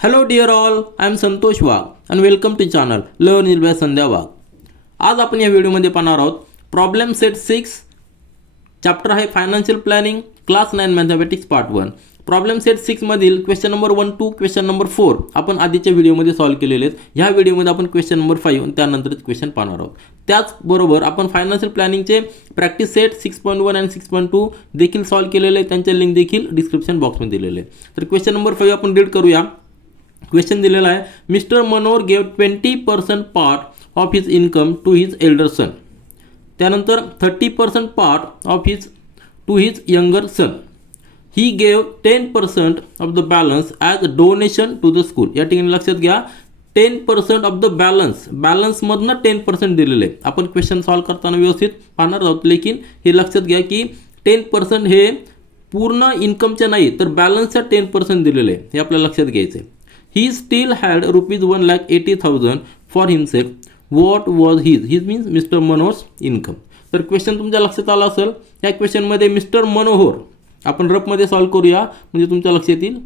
Hello dear all, I am Santosh Wagh and welcome to channel Learn by संध्या वाघ. आज आपण या व्हिडिओमध्ये पाहणार आहोत प्रॉब्लेम सेट 6 चॅप्टर आहे financial planning class 9 mathematics part 1. Problem set 6 मधील question number 1 to question number 4 आपण आधीच्या व्हिडिओमध्ये सॉल्व्ह केलेले आहेत. ह्या व्हिडिओमध्ये आपण क्वेश्चन नंबर 5 आणि त्यानंतरच क्वेश्चन पाहणार आहोत. त्याचबरोबर आपण फायनान्शियल प्लॅनिंगचे प्रॅक्टिस सेट 6.1 आणि 6.2 देखील सॉल्व्ह केलेले आहेत. त्यांचे लिंक देखील डिस्क्रिप्शन बॉक्समध्ये दिलेले आहे. तर क्वेश्चन नंबर 5 आपण रीड करूया. क्वेश्चन दिलेला आहे mister Manohar gave 20% part of his income to his elder son. त्यानंतर 30% part of his to his younger son. He gave 10% of the balance as donation to the school. या ठिकाणी लक्षात घ्या 10% of the बॅलन्समधनं 10% दिलेलं आहे. आपण क्वेश्चन सॉल्व्ह करताना व्यवस्थित पाहणार आहोत. लेकिन हे लक्षात घ्या की 10% हे पूर्ण इन्कमच्या नाही तर बॅलन्सच्या 10% दिलेलं आहे. हे आपल्याला लक्षात घ्यायचं आहे. He still had rupees 1,80,000 for himself. What was his? His means Mr. Manohar's income. तर क्वेश्चन तुमच्या लक्षात आला असेल. या क्वेश्चनमध्ये मिस्टर मनोहर आपण रफमध्ये सॉल्व्ह करूया म्हणजे तुमच्या लक्षात येईल.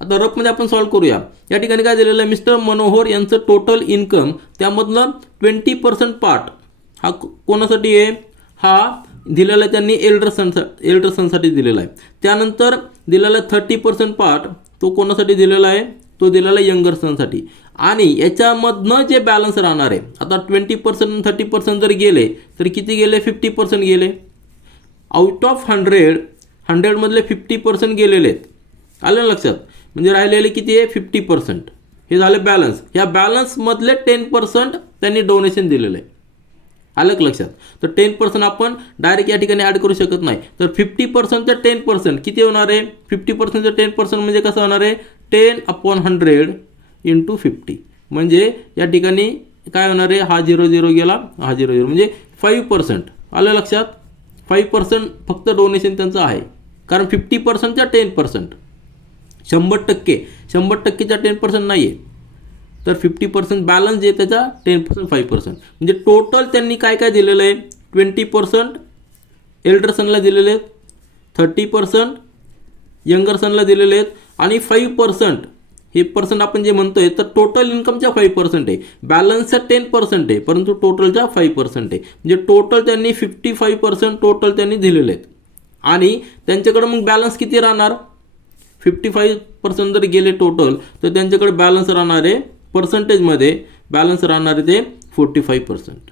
आता रफमध्ये आपण सॉल्व्ह करूया. या ठिकाणी काय दिलेलं आहे मिस्टर मनोहर यांचं टोटल इन्कम त्यामधलं 20% पार्ट हा कोणासाठी आहे हा दिलेला आहे त्यांनी एल्डर सनसाठी दिलेला आहे. त्यानंतर दिलेला 30% पार्ट तो कोणासाठी दिलेला आहे तो दिलेला यंगर सनसाठी. आणि याच्यामधनं जे बॅलन्स राहणार आहे आता 20% 30% जर गेले तर किती गेले 50% गेले. आउट ऑफ 100 मधले 50% गेलेले आहेत. आलं ना लक्षात. म्हणजे राहिलेले किती आहे 50%. हे झाले बॅलन्स. या बॅलन्समधले 10% त्यांनी डोनेशन दिलेलं आहे. आलं का लक्षात. तर 10% आपण डायरेक्ट या ठिकाणी ॲड करू शकत नाही. तर 50% ते 10% किती होणार आहे 50% ते 10% म्हणजे कसं होणार आहे 10/100 × 50. म्हणजे या ठिकाणी काय होणार आहे हा 0 गेला हा 0 म्हणजे 5%. आलं लक्षात. 5% फक्त डोनेशन त्यांचं आहे. कारण 50%च्या 10% 100%च्या 10% नाही आहे. तर 50% बॅलन्स जे त्याचा 10% 5% म्हणजे टोटल त्यांनी काय काय दिलेलं आहे 20% एल्डर सनला दिलेले आहेत 30% यंगर सनला दिलेले आहेत आणि 5% हे पर्सेंट आपण जे म्हणतोय तर टोटल इन्कमच्या 5% आहे. बॅलन्सच्या 10% आहे परंतु टोटलच्या 5% आहे. म्हणजे टोटल त्यांनी 55% टोटल त्यांनी दिलेले आहेत. आणि त्यांच्याकडे मग बॅलन्स किती राहणार 55% जर गेले टोटल तर त्यांच्याकडे बॅलन्स राहणार आहे पर्सेंटेजमध्ये बॅलन्स राहणार आहे ते 45%.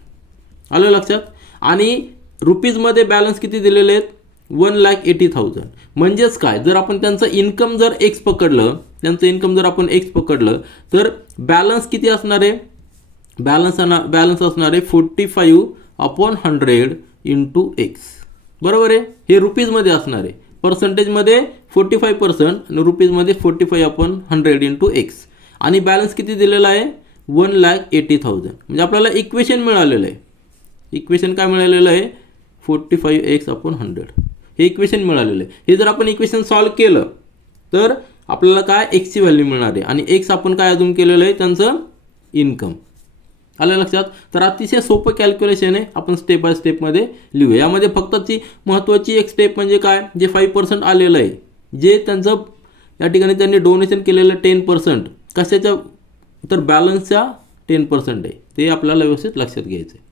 आलं लक्षात. आणि रुपीजमध्ये बॅलन्स किती दिलेले आहेत 1,80,000. म्हणजेच काय जर आपण त्यांचं इन्कम जर एक्स पकडलं जर आपण एक्स पकडलं तर बॅलन्स किती असणार आहे बॅलन्स असणार आहे 45/100 × x. बरोबर आहे. हे रुपीजमध्ये असणार आहे. पर्सेंटेजमध्ये 45% आणि रुपीजमध्ये 45/100 × x. आणि बॅलन्स किती दिलेला आहे 1,80,000. म्हणजे आपल्याला इक्वेशन मिळालेलं आहे. इक्वेशन काय मिळालेलं आहे 45x/100 हे इक्वेशन मिळालेलं आहे. हे जर आपण इक्वेशन सॉल्व्ह केलं तर आपल्याला काय एक्सची व्हॅल्यू मिळणार आहे. आणि एक्स आपण काय अजून केलेलं आहे त्यांचं इन्कम. आलं लक्षात. तर अतिशय सोपं कॅल्क्युलेशन आहे. आपण स्टेप बाय स्टेपमध्ये लिहूया. यामध्ये फक्तची महत्त्वाची एक स्टेप म्हणजे काय जे 5% आलेलं आहे जे त्यांचं या ठिकाणी त्यांनी डोनेशन केलेलं 10% कशाच्या तर बॅलन्सच्या 10% आहे. ते आपल्याला व्यवस्थित लक्षात घ्यायचं आहे.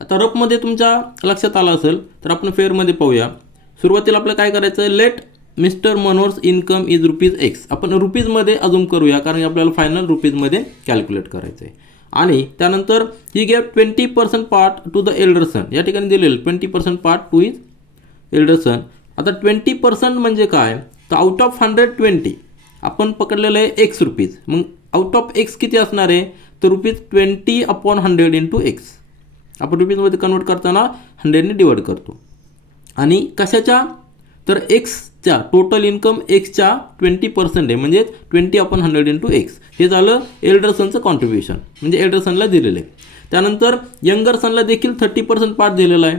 आता रफमध्ये तुमच्या लक्षात आलं असेल तर आपण फेअरमध्ये पाहूया. सुरुवातीला आपल्याला काय करायचं आहे let Mister Manohar's income is ₹x. आपण रुपीजमध्ये अजूम करूया कारण आपल्याला फायनल रुपीजमध्ये कॅल्क्युलेट करायचं आहे. आणि त्यानंतर he gave 20% part two the elder son. या ठिकाणी दिलेलं 20% पार्ट टू हिज एल्डर सन. आता 20% म्हणजे काय तर आउट ऑफ 120 आपण पकडलेलं आहे x रुपीज. मग आउट ऑफ x किती असणार आहे तर ₹20/100 × x. आपण रुपीजमध्ये कन्वर्ट करताना 100ने डिवाइड करतो. आणि कशाच्या तर एक्सच्या टोटल इन्कम एक्सच्या 20% आहे म्हणजे 20/100 × x. हे झालं एल्डर सनचं कॉन्ट्रीब्युशन म्हणजे एल्डर सनला दिलेलं आहे. त्यानंतर यंगर सनला देखील 30% पार्ट दिलेला आहे.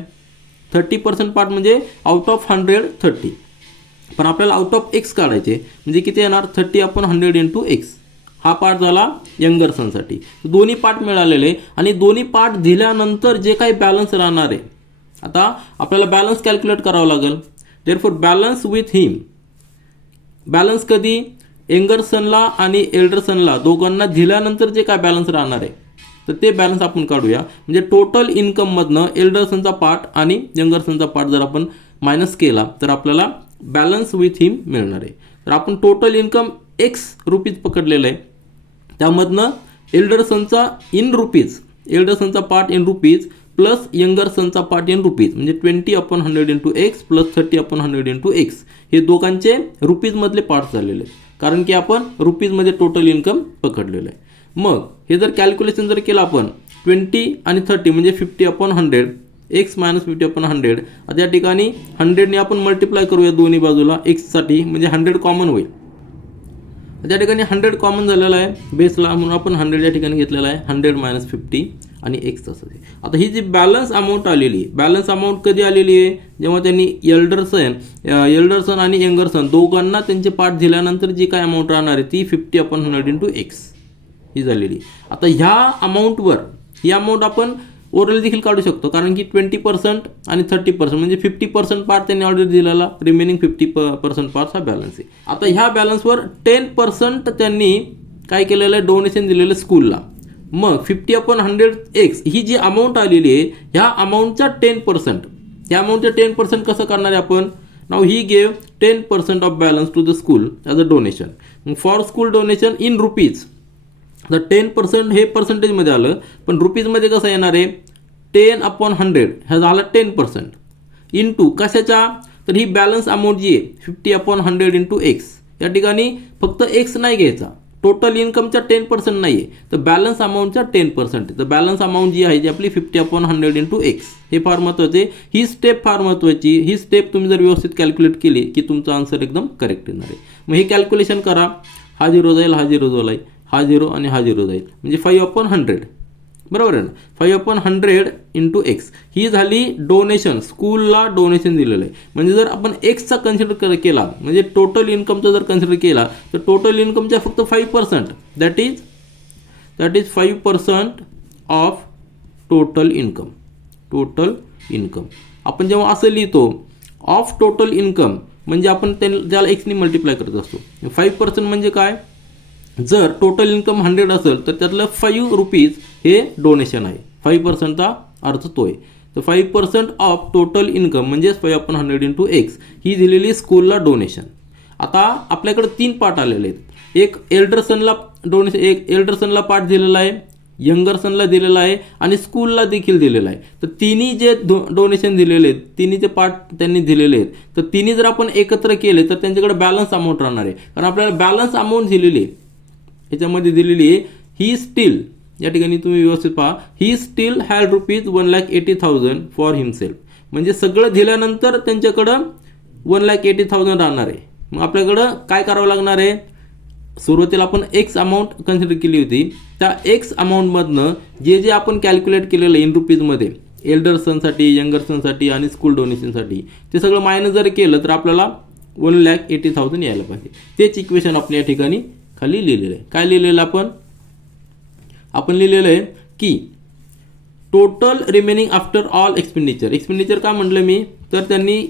30% पार्ट म्हणजे आउट ऑफ 100 30. पण आपल्याला आउट ऑफ एक्स काढायचे म्हणजे किती येणार 30/100 × x. हा पार्ट झाला यंगर सनसाठी. दोन्ही पार्ट मिळालेले आणि दोन्ही पार्ट दिल्यानंतर जे काही बॅलन्स राहणार आहे आता आपल्याला बॅलन्स कॅल्क्युलेट करावं लागेल. Therefore balance with him balance कधी यंगर सनला आणि एल्डर सनला दोघांना दिल्यानंतर जे काय बॅलन्स राहणार आहे तर ते बॅलन्स आपण काढूया. म्हणजे टोटल इन्कममधनं एल्डर सनचा पार्ट आणि यंगर सनचा पार्ट जर आपण मायनस केला तर आपल्याला बॅलन्स विथ हिम मिळणार आहे. तर आपण टोटल इन्कम एक्स रुपीज पकडलेलं आहे. त्यामधनं एल्डर सनचा इन रुपीज, एल्डर सनचा part in rupees plus younger सनचा पार्ट इन रुपीज म्हणजे 20/100 into x plus 30/100 into X हे दोघांचे रुपीजमधले पार्ट झालेले आहेत, कारण की आपण रुपीजमध्ये टोटल इन्कम पकडलेलं आहे. मग हे जर कॅल्क्युलेशन जर केलं आपण 20 आणि 30 म्हणजे 50/100 एक्स मायनस 50/100. आता या ठिकाणी 100ने आपण मल्टिप्लाय करूया दोन्ही बाजूला एक्ससाठी म्हणजे 100 कॉमन होईल. त्या ठिकाणी 100 कॉमन झालेला आहे बेसला म्हणून आपण 100 या ठिकाणी घेतलेला आहे. 100 मायनस 50 आणि एक्स तसंच आहे. आता ही जी बॅलन्स अमाऊंट आलेली आहे, बॅलन्स अमाऊंट कधी आलेली आहे जेव्हा त्यांनी एल्डर सन आणि यंगर सन दोघांना त्यांचे पार्ट दिल्यानंतर जी काय अमाऊंट राहणार आहे ती 50/100 इंटू एक्स ही झालेली. आता ह्या अमाऊंटवर ही अमाऊंट आपण ओरल देखील काढू शकतो, कारण की 20% आणि 30% म्हणजे 50% पार्ट त्यांनी ऑर्डर दिलेला, रिमेनिंग 50% पार्ट हा बॅलन्स आहे. आता ह्या बॅलन्सवर 10% त्यांनी काय केलेलं आहे डोनेशन दिलेलं स्कूलला. मग 50/100 एक्स ही जी अमाऊंट आलेली आहे ह्या अमाऊंटचा 10%, ह्या अमाऊंटचा 10% कसं करणार आहे आपण. नाव he gave 10% of balance to the school as a donation for school donation in rupees. तर 10% हे पर्सेंटेजमध्ये आलं, पण रुपीजमध्ये कसं येणार आहे 10/100 ह्या झाला 10% इंटू कशाच्या, तर ही बॅलन्स अमाऊंट जी आहे 50/100 इंटू एक्स. या ठिकाणी फक्त एक्स नाही घ्यायचा, टोटल इन्कमच्या 10% नाही आहे, तर बॅलन्स अमाऊंटच्या 10% आहे. तर बॅलन्स अमाऊंट जी आहे ती आपली 50/100 इंटू एक्स. हे फार महत्त्वाचे, ही स्टेप फार महत्त्वाची. ही स्टेप तुम्ही जर व्यवस्थित कॅल्क्युलेट केली की तुमचा आन्सर एकदम करेक्ट येणार आहे. मग हे कॅल्क्युलेशन करा, हा 0 जाईल, हा 0 जाईल, हा 0 आणि हा 0 जाईल म्हणजे 5/100 बरोबर आहे ना. 5/100 इंटू एक्स ही झाली डोनेशन, स्कूलला डोनेशन दिलेलं आहे. म्हणजे जर आपण एक्सचा कन्सिडर केला म्हणजे टोटल इन्कमचा जर कन्सिडर केला तर टोटल इन्कमच्या फक्त 5%, that is 5% of total income. Total income आपण जेव्हा असं लिहितो ऑफ टोटल इन्कम म्हणजे आपण त्याला एक्सनी मल्टिप्लाय करत असतो. 5% म्हणजे काय, जर टोटल इन्कम 100 असेल तर त्यातलं 5 रुपीज हे डोनेशन आहे. 5%चा अर्थ तो आहे. तर 5% ऑफ टोटल इन्कम म्हणजे 5/100 इंटू एक्स ही दिलेली स्कूलला डोनेशन. आता आपल्याकडे 3 पार्ट आलेले आहेत. एक एल्डर सनला डोनेशन, एक एल्डर सनला पार्ट दिलेला आहे, यंगर सनला दिलेला आहे आणि स्कूलला देखील दिलेला आहे. तर तिन्ही जे डोनेशन दिलेले आहेत, तिन्हीचे पार्ट त्यांनी दिलेले आहेत, तर तिन्ही जर आपण एकत्र केले तर त्यांच्याकडे बॅलन्स अमाऊंट राहणार आहे. कारण आपल्याला बॅलन्स अमाऊंट दिलेली आहे याच्यामध्ये दिलेली आहे. ही स्टील, या ठिकाणी तुम्ही व्यवस्थित पहा, he still had rupees 1,80,000 for himself. म्हणजे सगळं दिल्यानंतर त्यांच्याकडं 1,80,000 राहणार आहे. मग आपल्याकडं काय करावं लागणार आहे, सुरुवातीला आपण एक्स अमाऊंट कन्सिडर केली होती, त्या एक्स अमाऊंटमधनं जे जे आपण कॅल्क्युलेट केलेलं आहे इन रुपीजमध्ये एल्डर सनसाठी, यंगर सनसाठी आणि स्कूल डोनेशनसाठी, ते सगळं मायनस जर केलं तर आपल्याला 1,80,000 यायला पाहिजे. तेच इक्वेशन आपण या ठिकाणी खाली लिहिलेलं आहे. काय लिहिलेलं आपण लिहिलेलं आहे की total remaining after all expenditure. Expenditure का म्हटलं मी, तर त्यांनी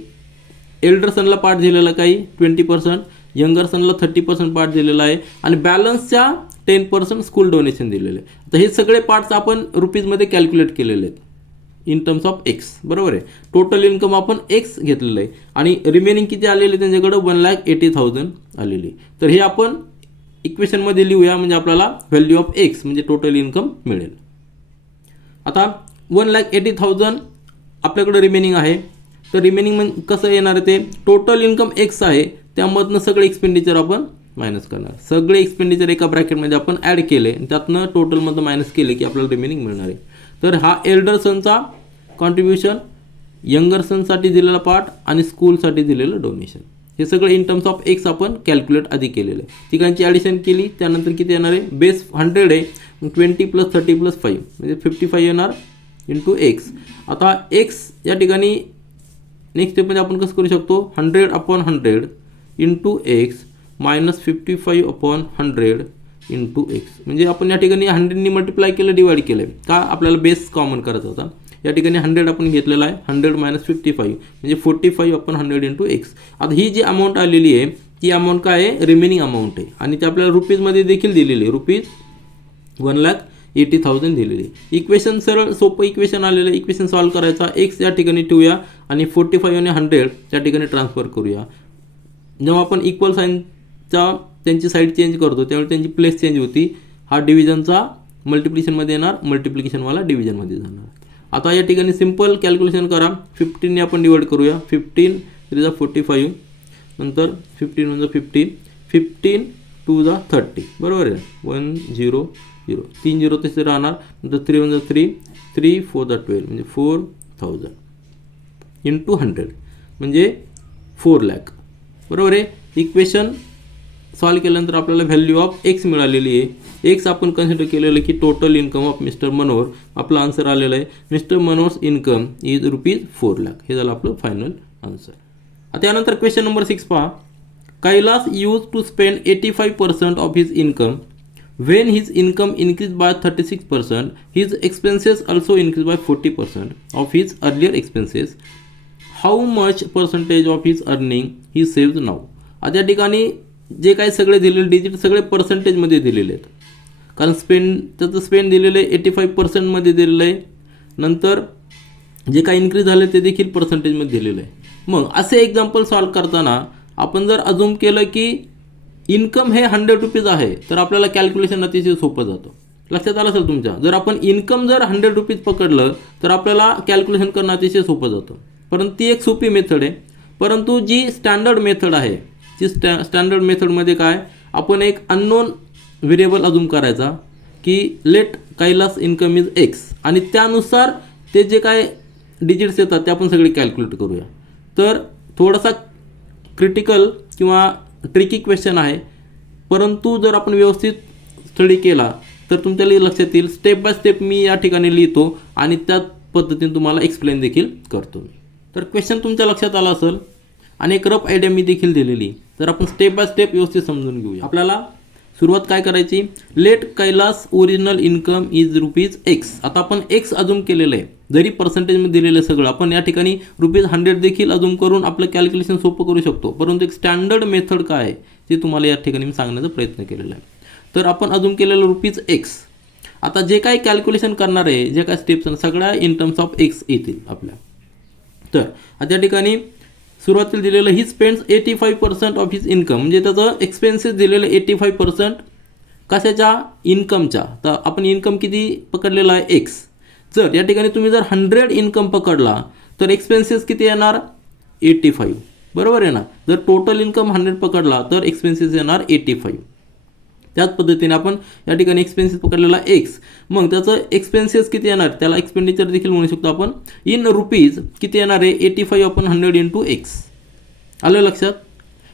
एल्डर सनला पार्ट दिलेला काही 20%, यंगर सनला 30% पार्ट दिलेला आहे आणि बॅलन्सच्या 10% स्कूल डोनेशन दिलेलं आहे. तर हे सगळे पार्ट्स आपण रुपीजमध्ये कॅल्क्युलेट केलेले आहेत इन टर्म्स ऑफ एक्स. बरोबर आहे. टोटल इन्कम आपण एक्स घेतलेलं आहे आणि रिमेनिंग किती आलेले त्यांच्याकडे 1,80,000 आलेली. तर हे आपण इक्वेशनमध्ये लिहूया म्हणजे आपल्याला व्हॅल्यू ऑफ एक्स म्हणजे टोटल इन्कम मिळेल. आता 1,80,000 आपल्याकडे रिमेनिंग आहे. तर रिमेनिंग कसं येणार आहे, ते टोटल इन्कम एक्स आहे त्यामधनं सगळे एक्सपेंडिचर आपण मायनस करणार. सगळे एक्सपेंडिचर एका ब्रॅकेटमध्ये आपण ॲड केले आणि त्यातनं टोटलमधनं मायनस केले की आपल्याला रिमेनिंग मिळणार आहे. तर हा एल्डर सनचा कॉन्ट्रीब्युशन, यंगर सनसाठी दिलेला पार्ट आणि स्कूलसाठी दिलेलं डोनेशन, हे सगळं इन टर्म्स ऑफ एक्स आपण कॅल्क्युलेट आधी केलेलं आहे. तिघांची ॲडिशन केली त्यानंतर किती येणार आहे, बेस 100 आहे, 20 + 30 + 5 म्हणजे 55 येणार इंटू एक्स. आता एक्स या ठिकाणी नेक्स्ट स्टेपमध्ये आपण कसं करू शकतो, 100/100 into x minus 55/100 into x. म्हणजे आपण या ठिकाणी 100ने मल्टिप्लाय केलं, डिवाइड केलं. का, आपल्याला बेस कॉमन करायचा होता. या ठिकाणी 100 आपण घेतलेला आहे, 100 - 55 म्हणजे 45/100 इंटू एक्स. आता ही जी अमाऊंट आलेली आहे ती अमाऊंट काय आहे, रिमेनिंग अमाऊंट आहे आणि ते आपल्याला रुपीजमध्ये देखील दिलेली आहे, रुपीज 1,80,000 दिलेली. इक्वेशन सरळ सोपं इक्वेशन आलेलं आहे. इक्वेशन सॉल्व्ह करायचा, एक्स या ठिकाणी ठेवूया आणि 45 आणि 100 त्या ठिकाणी ट्रान्सफर करूया. जेव्हा आपण इक्वल साईनचा त्यांची साईड चेंज करतो त्यावेळी त्यांची प्लेस चेंज होती. हा डिव्हिजनचा मल्टिप्लिकेशनमध्ये येणार, मल्टिप्लिकेशनवाला डिव्हिजनमध्ये जाणार. आता या ठिकाणी सिम्पल कॅल्क्युलेशन करा. 15ने आपण डिवाइड करूया. 15 3 जा 45, नंतर 15 1 जा 15, 15 2 जा 30, बरोबर आहे. 1 0 0, 3 0 तसे राहणार. नंतर 3 1 जा 3, 3 4 जा 12 म्हणजे 4,000 इंटू 100 म्हणजे 4 लाख, बरोबर आहे. इक्वेशन सॉल्व केल्यानंतर आपल्याला व्हॅल्यू ऑफ एक्स मिळालेली आहे. एक्स आपण कन्सिडर केलेलं आहे की total income of mister Manohar. आपला आन्सर आलेला आहे mister Manohar's income is ₹4 lakh. हे झालं आपलं फायनल आन्सर. आता यानंतर क्वेश्चन नंबर 6 पहा. Kailas used to spend 85% of his income. When his income increased by 36%, his expenses also increased by 40% of his earlier expenses. How much percentage of his earning he saves now? आता या ठिकाणी जे काही सगळे दिलेले digit सगळे पर्सेंटेजमध्ये दिलेले आहेत, कारण त्याचं स्पेंड दिलेलं आहे 85%मध्ये दिलेलं आहे. नंतर जे काही इन्क्रीज झाले ते देखील पर्सेंटेजमध्ये दिलेलं आहे. मग असे एक्झाम्पल सॉल्व करताना आपण जर अजूम केलं की इन्कम हे 100 रुपीज आहे तर आपल्याला कॅल्क्युलेशन अतिशय सोपं जातं. लक्षात आलं असेल तुमच्या. जर आपण इन्कम जर 100 रुपीज पकडलं तर आपल्याला कॅल्क्युलेशन करणं अतिशय सोपं जातं. परंतु ती एक सोपी मेथड आहे. परंतु जी स्टँडर्ड मेथड आहे ती स्टँडर्ड मेथडमध्ये काय, आपण एक अननोन व्हेरिएबल अजूम करायचा की let Kailas income is X आणि त्यानुसार ते जे काय डिजिट्स येतात ते आपण सगळे कॅल्क्युलेट करूया. तर थोडासा क्रिटिकल किंवा ट्रिकी क्वेश्चन आहे, परंतु जर आपण व्यवस्थित स्टडी केला तर तुमच्या लक्षात येईल. स्टेप बाय स्टेप मी या ठिकाणी लिहितो आणि त्याच पद्धतीने तुम्हाला एक्सप्लेन देखील करतो मी. तर क्वेश्चन तुमच्या लक्षात आला असेल आणि एक रफ आयडिया मी देखील दिलेली. तर आपण स्टेप बाय स्टेप व्यवस्थित समजून घेऊया. आपल्याला सुरुवात काय करायची, let Kailas original income is ₹एक्स. आता आपण एक्स अजूम केलेलं आहे, जरी पर्सेंटेजमध्ये दिलेलं आहे सगळं. आपण या ठिकाणी ₹100 देखील अजूम करून आपलं कॅल्क्युलेशन सोपं करू शकतो. परंतु एक स्टँडर्ड मेथड काय आहे ते तुम्हाला या ठिकाणी मी सांगण्याचा प्रयत्न केलेला आहे. तर आपण अजूम केलेलं ₹एक्स. आता जे काही कॅल्क्युलेशन करणार आहे, जे काही स्टेप्स सगळ्या इन टर्म्स ऑफ एक्स येतील आपल्या. तर आता या ठिकाणी सुरुवातीला दिलेलं he spends 85% of his income, म्हणजे त्याचं एक्सपेन्सेस दिलेलं 85% कशाच्या, इन्कमच्या. तर आपण इन्कम किती पकडलेला आहे, एक्स. जर या ठिकाणी तुम्ही जर 100 इन्कम पकडला तर एक्सपेन्सेस किती येणार, 85, बरोबर आहे ना. जर टोटल इन्कम 100 पकडला तर एक्सपेन्सेस येणार 85. त्याच पद्धतीने आपण या ठिकाणी एक्सपेन्सेस पकडलेला एक्स. मग त्याचं एक्सपेन्सेस किती येणार, त्याला एक्सपेंडिचर देखील म्हणू शकतो आपण. इन रुपीज किती येणार आहे, 85 अपॉन 100 इंटू एक्स. आलं लक्षात.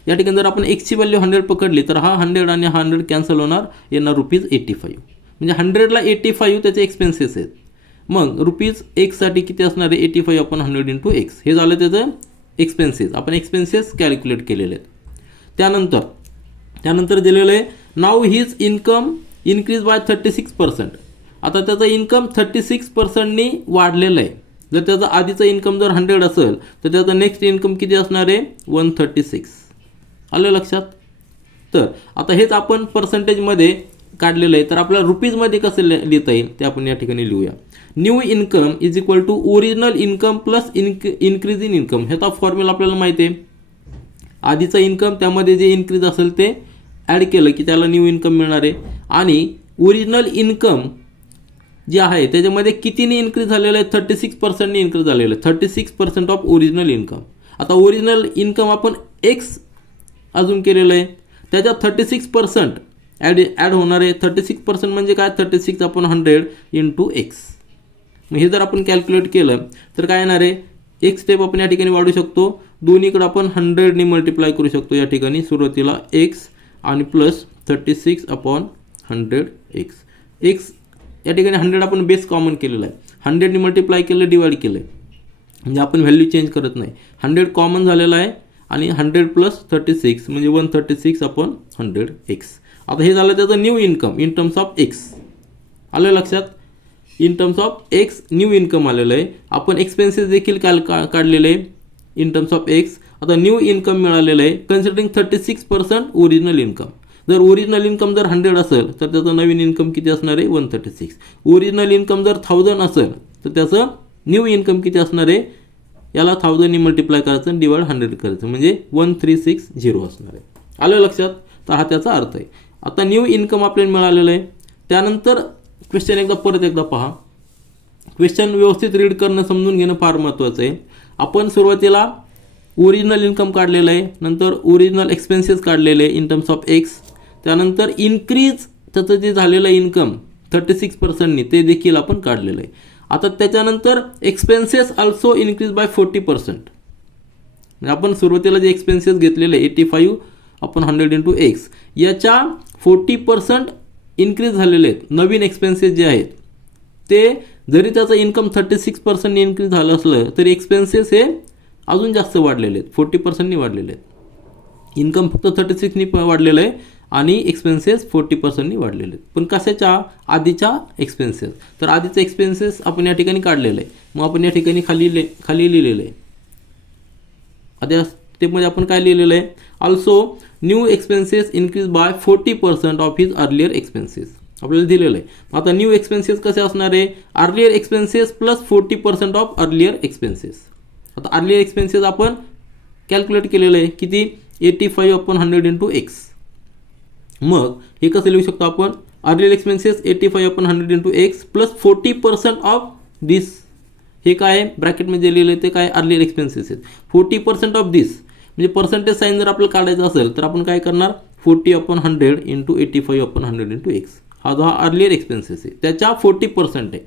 या ठिकाणी जर आपण एक्सची व्हॅल्यू 100 पकडली तर हा 100 आणि हा 100 कॅन्सल होणार, येणार ₹85. म्हणजे 100ला 85 त्याचे एक्सपेन्सेस आहेत. मग ₹एक्ससाठी किती असणार आहे, 85 अपॉन 100 इंटू एक्स. हे झालं त्याचं एक्सपेन्सेस. आपण एक्सपेन्सेस कॅल्क्युलेट केलेले आहेत. त्यानंतर दिलेलं आहे नाव हिज इन्कम इन्क्रीज बाय 36%. आता त्याचं इन्कम 36%नी वाढलेलं आहे. जर त्याचं आधीचं इन्कम जर 100 असेल तर त्याचं नेक्स्ट इन्कम किती असणार आहे, 136. आलं लक्षात. तर आता हेच आपण पर्सेंटेजमध्ये काढलेलं आहे. तर आपल्याला रुपीजमध्ये कसं लिहिता येईल ते आपण या ठिकाणी लिहूया. New income is equal to original income plus increase in income. ह्याचा फॉर्म्युला आपल्याला माहिती आहे. आधीचं इन्कम त्यामध्ये जे इन्क्रीज असेल ते ॲड केलं की त्याला न्यू इन्कम मिळणार आहे. आणि ओरिजिनल इन्कम जे आहे त्याच्यामध्ये कितीने इन्क्रीज झालेलं आहे, 36%नी इन्क्रीज झालेलं आहे. 36% ऑफ ओरिजिनल इन्कम. आता ओरिजिनल इन्कम आपण एक्स अजून केलेलं आहे, त्याच्यात 36% ॲड होणार आहे. 36% म्हणजे काय, 36 अपॉन 100 इंटू एक्स. मग हे जर आपण कॅल्क्युलेट केलं तर काय येणार आहे, एक स्टेप आपण या ठिकाणी वाढू शकतो. दोन्हीकडे आपण 100ने मल्टिप्लाय करू शकतो. या ठिकाणी सुरुवातीला एक्स आणि प्लस 36 अपॉन 100 एक्स. एक्स या ठिकाणी 100 आपण बेस कॉमन केलेला आहे. 100ने मल्टिप्लाय केलं, डिवाइड केलं, म्हणजे आपण व्हॅल्यू चेंज करत नाही. 100 कॉमन झालेला आहे आणि 100 प्लस 36 म्हणजे 136 अपॉन 100 एक्स. आता हे झालं त्याचं new income in terms of x. आलं लक्षात. In terms of x new income आलेलं आहे. आपण एक्सपेन्सेस देखील काढलेले आहे इन टर्म्स ऑफ एक्स. आता न्यू इन्कम मिळालेलं आहे कन्सिडरिंग 36% ओरिजिनल इन्कम. जर ओरिजिनल इन्कम जर 100 असेल तर त्याचं नवीन इन्कम किती असणार आहे 136. ओरिजिनल इन्कम जर 1000 असेल तर त्याचं न्यू इन्कम किती असणार आहे, याला 1000 ने मल्टिप्लाय करायचं आणि डिवाइड 100 करायचं म्हणजे 1360 असणार आहे. आलं लक्षात? तर हा त्याचा अर्थ आहे. आता न्यू इन्कम आपल्याला मिळालेलं आहे. त्यानंतर क्वेश्चन परत एकदा पहा. क्वेश्चन व्यवस्थित रीड करणं समजून घेणं फार महत्त्वाचं आहे. आपण सुरुवातीला ओरिजिनल इन्कम काढलेलं आहे, नंतर ओरिजिनल एक्सपेन्सेस काढलेले आहे इन टर्म्स ऑफ एक्स, त्यानंतर इन्क्रीज त्याचं जे झालेलं इन्कम 36%नी ते देखील आपण काढलेलं आहे. आता त्याच्यानंतर एक्सपेन्सेस ऑल्सो इन्क्रीज बाय 40%. म्हणजे आपण सुरुवातीला जे एक्सपेन्सेस घेतलेले 85/100 इंटू एक्स याच्या 40% इन्क्रीज झालेले आहेत. नवीन एक्सपेन्सेस जे आहेत ते जरी त्याचं इन्कम 36% इन्क्रीज झालं असलं तरी एक्सपेन्सेस हे अजून जास्त वाढलेले आहेत, 40%नी वाढलेले आहेत. इन्कम फक्त 36नी वाढलेलं आहे आणि एक्सपेन्सेस 40%नी वाढलेले आहेत. पण कशाच्या? आधीच्या एक्सपेन्सेस. तर आधीचे एक्सपेन्सेस आपण या ठिकाणी काढलेलं आहे. मग आपण या ठिकाणी खाली लिहिलेलं आहे. आधी स्टेपमध्ये आपण काय लिहिलेलं आहे, also new expenses increase by 40% of his earlier expenses आपल्याला दिलेलं आहे. आता न्यू एक्सपेन्सेस कसे असणार आहे, earlier expenses plus 40% of earlier expenses. आता अर्लियर एक्सपेन्सेस आपण कॅल्क्युलेट केलेलं आहे किती 85/100 इंटू एक्स. मग हे कसं लिहू शकतो आपण, earlier expenses 85/100 into x plus 40% of this. हे काय आहे ब्रॅकेटमध्ये लिहिलं आहे ते काय अर्लियर एक्सपेन्सेस आहेत. 40% ऑफ दिस म्हणजे पर्सेंटेज साईन जर आपल्याला काढायचं असेल तर आपण काय करणार 40/100 इंटू 85/100 इंटू एक्स. हा जो अर्लियर एक्सपेन्सेस आहे त्याच्या 40% आहे.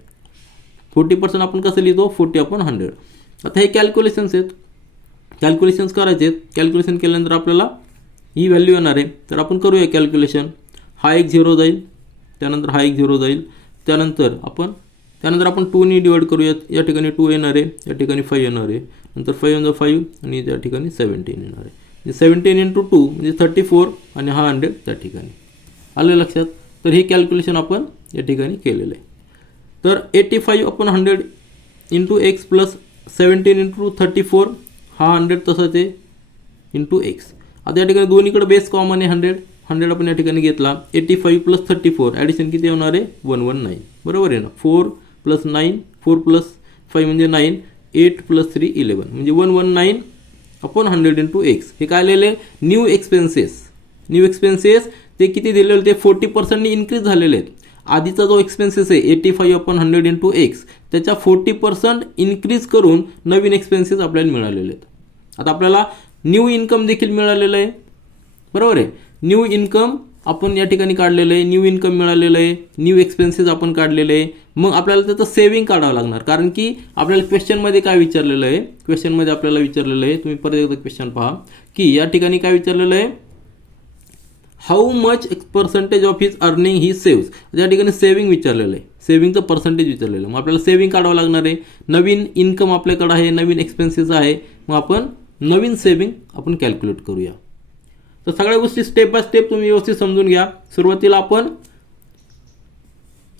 40% आपण कसं लिहितो 40/100. आता हे कॅल्क्युलेशन्स आहेत, कॅल्क्युलेशन्स करायचे आहेत. कॅल्क्युलेशन केल्यानंतर आपल्याला ही व्हॅल्यू येणार आहे. तर आपण करूया कॅल्क्युलेशन. हा एक 0 जाईल, त्यानंतर हा एक 0 जाईल, त्यानंतर आपण 2ने डिवाइड करूयात. या ठिकाणी 2 येणार आहे, या ठिकाणी 5 येणार आहे, नंतर 5 × 5 आणि त्या ठिकाणी 17 येणार आहे. म्हणजे 17 इंटू 2 म्हणजे 34 आणि हा 100 त्या ठिकाणी. आलं लक्षात? तर हे कॅल्क्युलेशन आपण या ठिकाणी केलेलं आहे. तर 85/100 इंटू एक्स प्लस 17 इंटू 34 हा 100 तसंच आहे इंटू एक्स. आता या ठिकाणी दोन्हीकडे बेस कॉमन आहे 100 आपण या ठिकाणी घेतला. 85 प्लस 34 ॲडिशन किती होणार आहे 119. बरोबर आहे ना. 4 + 9 4 + 5 म्हणजे 9 8 + 3 11 म्हणजे 119/100 इंटू एक्स. हे काय लिहिले न्यू एक्सपेन्सेस. न्यू एक्सपेन्सेस ते किती दिलेले ते 40%नी इन्क्रीज झालेले आहेत. आधीचा जो एक्सपेन्सेस आहे 85/100 इंटू एक्स त्याच्या 40% इन्क्रीज करून नवीन एक्सपेन्सेस आपल्याला मिळालेले आहेत. आता आपल्याला न्यू इन्कम देखील मिळालेलं आहे. बरोबर आहे. न्यू इन्कम आपण या ठिकाणी काढलेलं आहे, न्यू इन्कम मिळालेलं आहे, न्यू एक्सपेन्सेस आपण काढलेले आहे. मग आपल्याला त्याचं सेविंग काढावं लागणार कारण की आपल्याला क्वेश्चनमध्ये काय विचारलेलं आहे, क्वेश्चनमध्ये आपल्याला विचारलेलं आहे, तुम्ही परत एकदा क्वेश्चन पहा की या ठिकाणी काय विचारलेलं आहे, how much percentage of his earning he saves. या ठिकाणी सेविंग विचारलेलं आहे, सेविंगचं पर्सेंटेज विचारलेलं आहे. मग आपल्याला सेविंग काढावं लागणार आहे. नवीन इन्कम आपल्याकडे आहे, नवीन एक्सपेन्सेस आहे, मग आपण नवीन सेविंग आपण कॅल्क्युलेट करूया. तर सगळ्या गोष्टी स्टेप बाय स्टेप तुम्ही व्यवस्थित समजून घ्या. सुरुवातीला आपण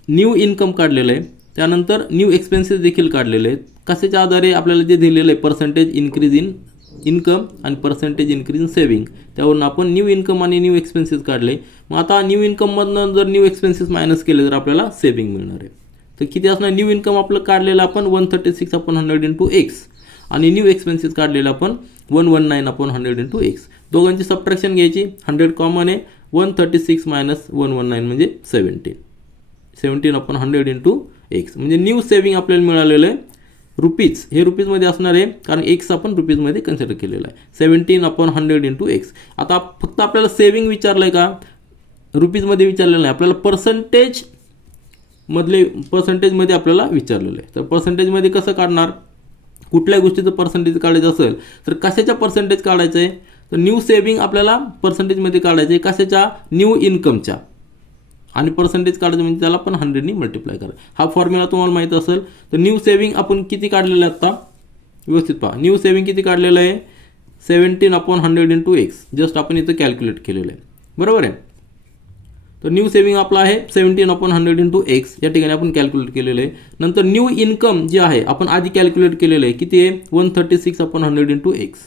न्यू इन्कम काढलेलं आहे, त्यानंतर न्यू एक्सपेन्सेस देखील काढलेले आहेत. कशाच्या आधारे आपल्याला जे दिलेलं आहे पर्सेंटेज इन्क्रीज इन इन्कम आणि पर्सेंटेज इन्क्रीज इन सेविंग, त्यावरून आपण न्यू इन्कम आणि न्यू एक्सपेन्सेस काढले. मग आता न्यू इन्कममधनं जर न्यू एक्सपेन्सेस मायनस केले तर आपल्याला सेविंग मिळणार आहे. तर किती असणार न्यू इन्कम आपलं काढलेलं आपण 136/100 इंटू एक्स आणि न्यू एक्सपेन्सेस काढलेलं आपण 119/100 इंटू एक्स. दोघांची सबट्रॅक्शन घ्यायची. 100 कॉमन आहे. 136 - 119 म्हणजे 17/100 इंटू एक्स म्हणजे न्यू सेविंग आपल्याला मिळालेलं आहे रुपीज. हे रुपीजमध्ये असणार आहे कारण एक्स आपण रुपीजमध्ये कन्सिडर केलेलं आहे. 17/100 इंटू एक्स. आता फक्त आपल्याला सेविंग विचारलं आहे का रुपीजमध्ये विचारलेलं नाही, आपल्याला पर्सेंटेजमध्ये आपल्याला विचारलेलं आहे. तर पर्सेंटेजमध्ये कसं काढणार, कुठल्या गोष्टीचं पर्सेंटेज काढायचं असेल तर कशाच्या पर्सेंटेज काढायचं आहे, तर न्यू सेविंग आपल्याला पर्सेंटेजमध्ये काढायचं आहे. कशाच्या न्यू इन्कमच्या. आणि पर्सेंटेज काढायचं म्हणजे त्याला पण 100नी मल्टिप्लाय करा. हा फॉर्म्युला तुम्हाला माहीत असेल. तर न्यू सेविंग आपण किती काढलेलं आहे आत्ता व्यवस्थित पहा. न्यू सेविंग किती काढलेलं आहे 17/100 इंटू एक्स. जस्ट आपण इथं कॅल्क्युलेट केलेलं आहे. बरोबर आहे. तर न्यू सेविंग आपला आहे 17/100 इंटू एक्स. या ठिकाणी आपण कॅल्क्युलेट केलेलं आहे. नंतर न्यू इन्कम जे आहे आपण आधी कॅल्क्युलेट केलेलं आहे किती आहे 136/100 इंटू एक्स.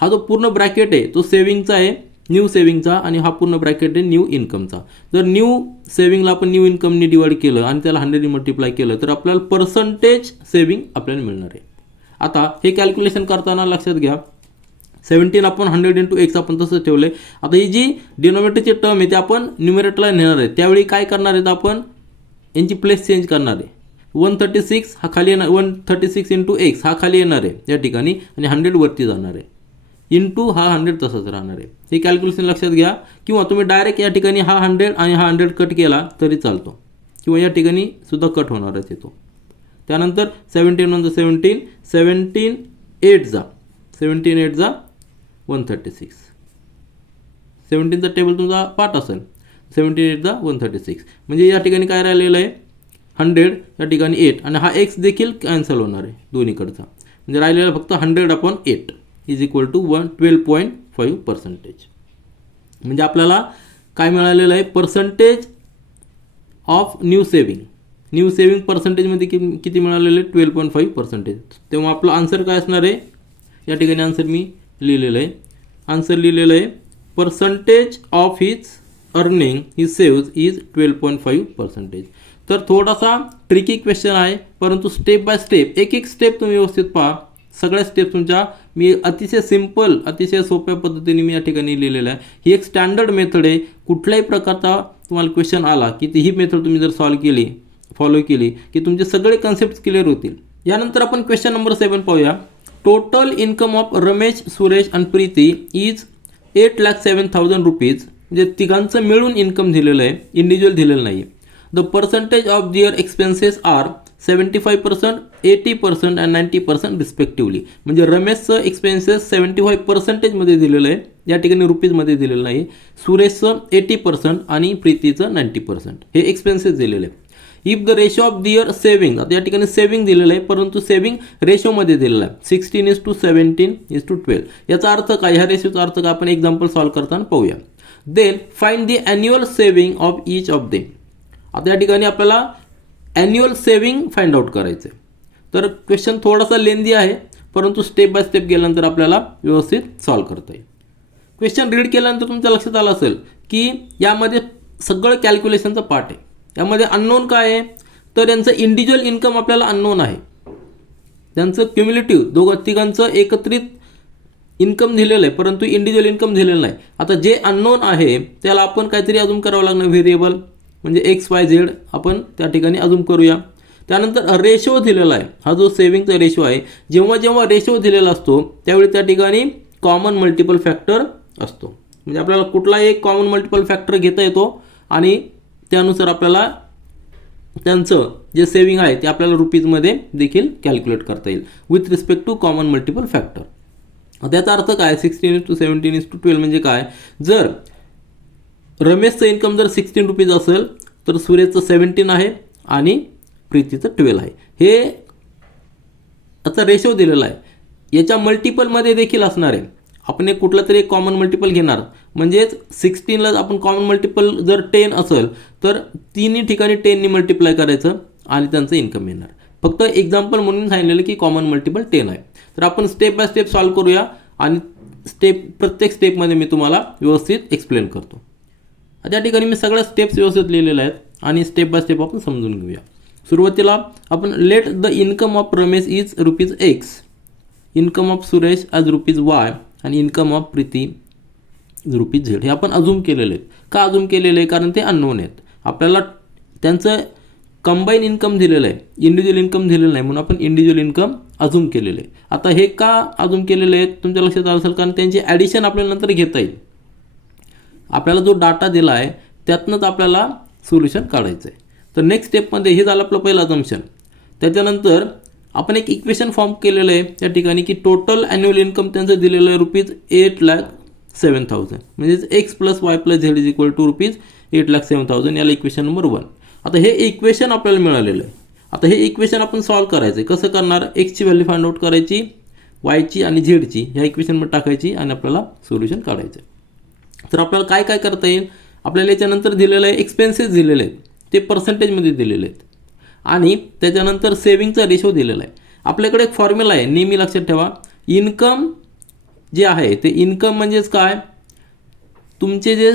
हा जो पूर्ण ब्रॅकेट आहे तो सेविंगचा आहे, न्यू सेविंगचा, आणि हा पूर्ण ब्रॅकेट आहे न्यू इन्कमचा. जर न्यू सेविंगला आपण न्यू इन्कमनी डिवाइड केलं आणि त्याला 100 मल्टिप्लाय केलं तर आपल्याला पर्सेंटेज सेविंग आपल्याला मिळणार आहे. आता हे कॅल्क्युलेशन करताना लक्षात घ्या, 17 आपण 100 इंटू एक्स आपण तसंच ठेवलं आहे. आता ही जी डिनॉमिनेटरची टर्म आहे ते आपण न्युमरेटरला नेणार आहे, त्यावेळी काय करणार आहेत आपण, यांची प्लेस चेंज करणार आहे. 136 हा खाली येणार, 136 इंटू एक्स हा खाली येणार आहे या ठिकाणी, आणि 100 वरती जाणार आहे, इंटू हा 100 तसंच राहणार आहे. हे कॅल्क्युलेशन लक्षात घ्या. किंवा तुम्ही डायरेक्ट या ठिकाणी हा 100 आणि हा 100 कट केला तरी चालतो, किंवा या ठिकाणी सुद्धा कट होणारच येतो. त्यानंतर 17 1 17, 17 8 जा 136. 17चा टेबल तुमचा पाठ असेल, 17 8 जा 136. म्हणजे या ठिकाणी काय राहिलेलं आहे, 100 या ठिकाणी 8, आणि हा एक्स देखील कॅन्सल होणार आहे दोन्हीकडचा. म्हणजे राहिलेला फक्त 100/8 इज इक्वल टू 12.5%. म्हणजे आपल्याला काय मिळालेलं आहे, पर्सेंटेज ऑफ न्यू सेविंग पर्सेंटेजमध्ये किती मिळालेलं आहे, 12.5%. तेव्हा आपलं आन्सर काय असणार आहे, या ठिकाणी आन्सर मी लिहिलेलं आहे, आन्सर लिहिलेलं आहे percentage of his earning he saves is 12.5%. तर थोडासा ट्रिकी क्वेश्चन आहे, परंतु स्टेप बाय स्टेप एक स्टेप तुम्ही व्यवस्थित पहा. सगळ्या स्टेप तुमच्या मी अतिशय सिंपल, अतिशय सोप्या पद्धतीने मी या ठिकाणी लिहिलेलं आहे. ही एक स्टँडर्ड मेथड आहे. कुठल्याही प्रकारचा तुम्हाला क्वेश्चन आला की ही मेथड तुम्ही जर फॉलो केली की तुमचे सगळे कन्सेप्ट क्लिअर होतील. यानंतर आपण क्वेश्चन नंबर 7 पाहूया. Total income of Ramesh, Suresh आणि प्रीती इज 8,07,000 रुपीज. म्हणजे तिघांचं मिळून इन्कम दिलेलं आहे, इंडिव्हिज्युअल दिलेलं नाही. The percentage of their expenses are 75%, 80% and 90% respectively. म्हणजे रमेशचं एक्सपेन्सेस 75%मध्ये दिलेलं आहे, या ठिकाणी रुपीजमध्ये दिलेलं नाही. सुरेशचं 80% आणि प्रीतीचं 90% हे एक्सपेन्सेस दिलेले आहे. If the ratio of their saving, आता या ठिकाणी सेविंग दिलेलं आहे, परंतु सेविंग रेशोमध्ये दिलेलं आहे 16:17:12. याचा अर्थ काय, ह्या रेशोचा अर्थ काय आपण एक्झाम्पल सॉल्व्ह करताना पाहूया. Then find the annual saving of each of them. आता या ठिकाणी आपल्याला ॲन्युअल सेविंग फाइंड आउट करायचं आहे. तर क्वेश्चन थोडासा लेंदी आहे, परंतु स्टेप बाय स्टेप गेल्यानंतर आपल्याला व्यवस्थित सॉल्व्ह करता येईल. क्वेश्चन रीड केल्यानंतर तुमच्या लक्षात आलं असेल की यामध्ये सगळं कॅल्क्युलेशनचा पार्ट आहे. यामध्ये अननोन काय आहे, तर यांचं इंडिव्हिज्युअल इन्कम आपल्याला अननोन आहे, त्यांचं क्युम्युलेटिव्ह तिघांचं एकत्रित इन्कम दिलेलं आहे, परंतु इंडिव्हिज्युअल इन्कम दिलेलं नाही. आता जे अननोन आहे त्याला आपण काहीतरी अजूम करावं लागणार, व्हेरिएबल म्हणजे XYZ आपण त्या ठिकाणी अजूम करूया. त्यानंतर रेशो दिलेला आहे, हा जो सेविंगचा रेशो आहे, जेव्हा रेशो दिलेला असतो त्यावेळी त्या ठिकाणी कॉमन मल्टिपल फॅक्टर असतो. म्हणजे आपल्याला कुठलाही एक कॉमन मल्टिपल फॅक्टर घेता येतो आणि त्यानुसार आपल्याला त्यांचं जे सेविंग आहे ते आपल्याला रुपीजमध्ये देखील कॅल्क्युलेट करता येईल with respect to common multiple factor. त्याचा अर्थ काय, 16:17:12 म्हणजे काय, जर रमेशचं इन्कम जर 16 रुपीज असेल तर सुरेशचं 17 आहे आणि प्रीतीचं 12 आहे. हे याचा रेशो दिलेला आहे, याच्या मल्टिपलमध्ये देखील असणार आहे. आपण एक कुठला तरी एक कॉमन मल्टिपल घेणार, म्हणजेच 16ला आपण कॉमन मल्टिपल जर 10 असेल तर तिन्ही ठिकाणी 10नी मल्टिप्लाय करायचं आणि त्यांचं इन्कम येणार. फक्त एक्झाम्पल म्हणून सांगितलेलं की कॉमन मल्टिपल 10 आहे. तर आपण स्टेप बाय स्टेप सॉल्व्ह करूया आणि प्रत्येक स्टेपमध्ये मी तुम्हाला व्यवस्थित एक्सप्लेन करतो. त्या ठिकाणी मी सगळ्या स्टेप्स व्यवस्थित लिहिलेल्या आहेत आणि स्टेप बाय स्टेप आपण समजून घेऊया. सुरुवातीला आपण let the income of Ramesh is ₹X, income of Suresh as ₹Y आणि इन्कम ऑफ प्रीती ₹Z. हे आपण अजूम केलेले आहेत. का अजूम केलेले आहे, कारण ते अननोन आहेत. आपल्याला त्यांचं कंबाईन इन्कम दिलेलं आहे, इंडिव्हिज्युअल इन्कम दिलेलं नाही, म्हणून आपण इंडिव्हिज्युअल इन्कम अजूम केलेलं आहे. आता हे का अजूम केलेलं आहे तुमच्या लक्षात आलं असेल, कारण त्यांची ॲडिशन आपल्याला नंतर घेता येईल. आपल्याला जो डाटा दिला आहे त्यातनंच आपल्याला सोल्युशन काढायचं आहे. तर नेक्स्ट स्टेपमध्ये हे झालं आपलं पहिलं अजम्पशन. त्याच्यानंतर आपण एक इक्वेशन फॉर्म केलेलं आहे त्या ठिकाणी की टोटल ॲन्युअल इन्कम त्यांचं दिलेलं आहे ₹8,07,000, म्हणजेच X + Y + Z is equal to ₹8,07,000. याला इक्वेशन नंबर 1. आता हे इक्वेशन आपल्याला मिळालेलं आहे. आता हे इक्वेशन आपण सॉल्व्ह करायचं आहे. कसं करणार, एक्सची व्हॅल्यू फाइंड आउट करायची, वायची आणि झेडची ह्या इक्वेशनमध्ये टाकायची आणि आपल्याला सोल्युशन काढायचं आहे. तर आपल्याला काय काय करता येईल, आपल्याला याच्यानंतर दिलेलं आहे एक्सपेन्सेस दिलेले आहेत, ते पर्सेंटेजमध्ये दिलेले आहेत आणि त्याच्यानंतर सेविंगचा रेशो दिलेला आहे. आपल्याकडे एक फॉर्म्युला आहे, नेहमी लक्षात ठेवा, इन्कम जे आहे ते इन्कम म्हणजेच काय, तुमचे जे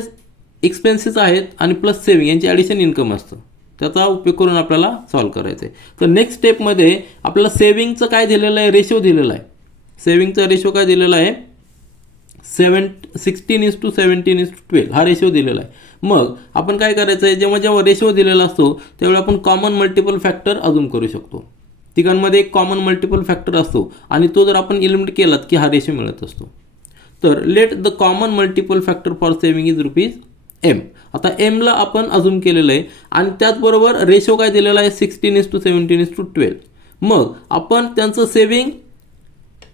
एक्सपेन्सेस आहेत आणि प्लस सेविंग यांचे ॲडिशन इन्कम असतं, त्याचा उपयोग करून आपल्याला सॉल्व करायचं आहे. तर नेक्स्ट स्टेपमध्ये आपल्याला सेविंगचं काय दिलेलं आहे, रेशो दिलेला आहे. सेविंगचा रेशो काय दिलेला आहे, 16:17:12 हा रेशो दिलेला आहे. मग आपण काय करायचं आहे, जेव्हा जेव्हा रेशो दिलेला असतो त्यावेळी आपण कॉमन मल्टिपल फॅक्टर अजूम करू शकतो. तिघांमध्ये एक कॉमन मल्टिपल फॅक्टर असतो आणि तो जर आपण इलिमिनेट केलात की हा रेशो मिळत असतो. तर let the common multiple factor for saving is ₹m. आता एमला आपण अजूम केलेलं आहे आणि त्याचबरोबर रेशो काय दिलेला आहे, 16:17:12. मग आपण त्यांचं saving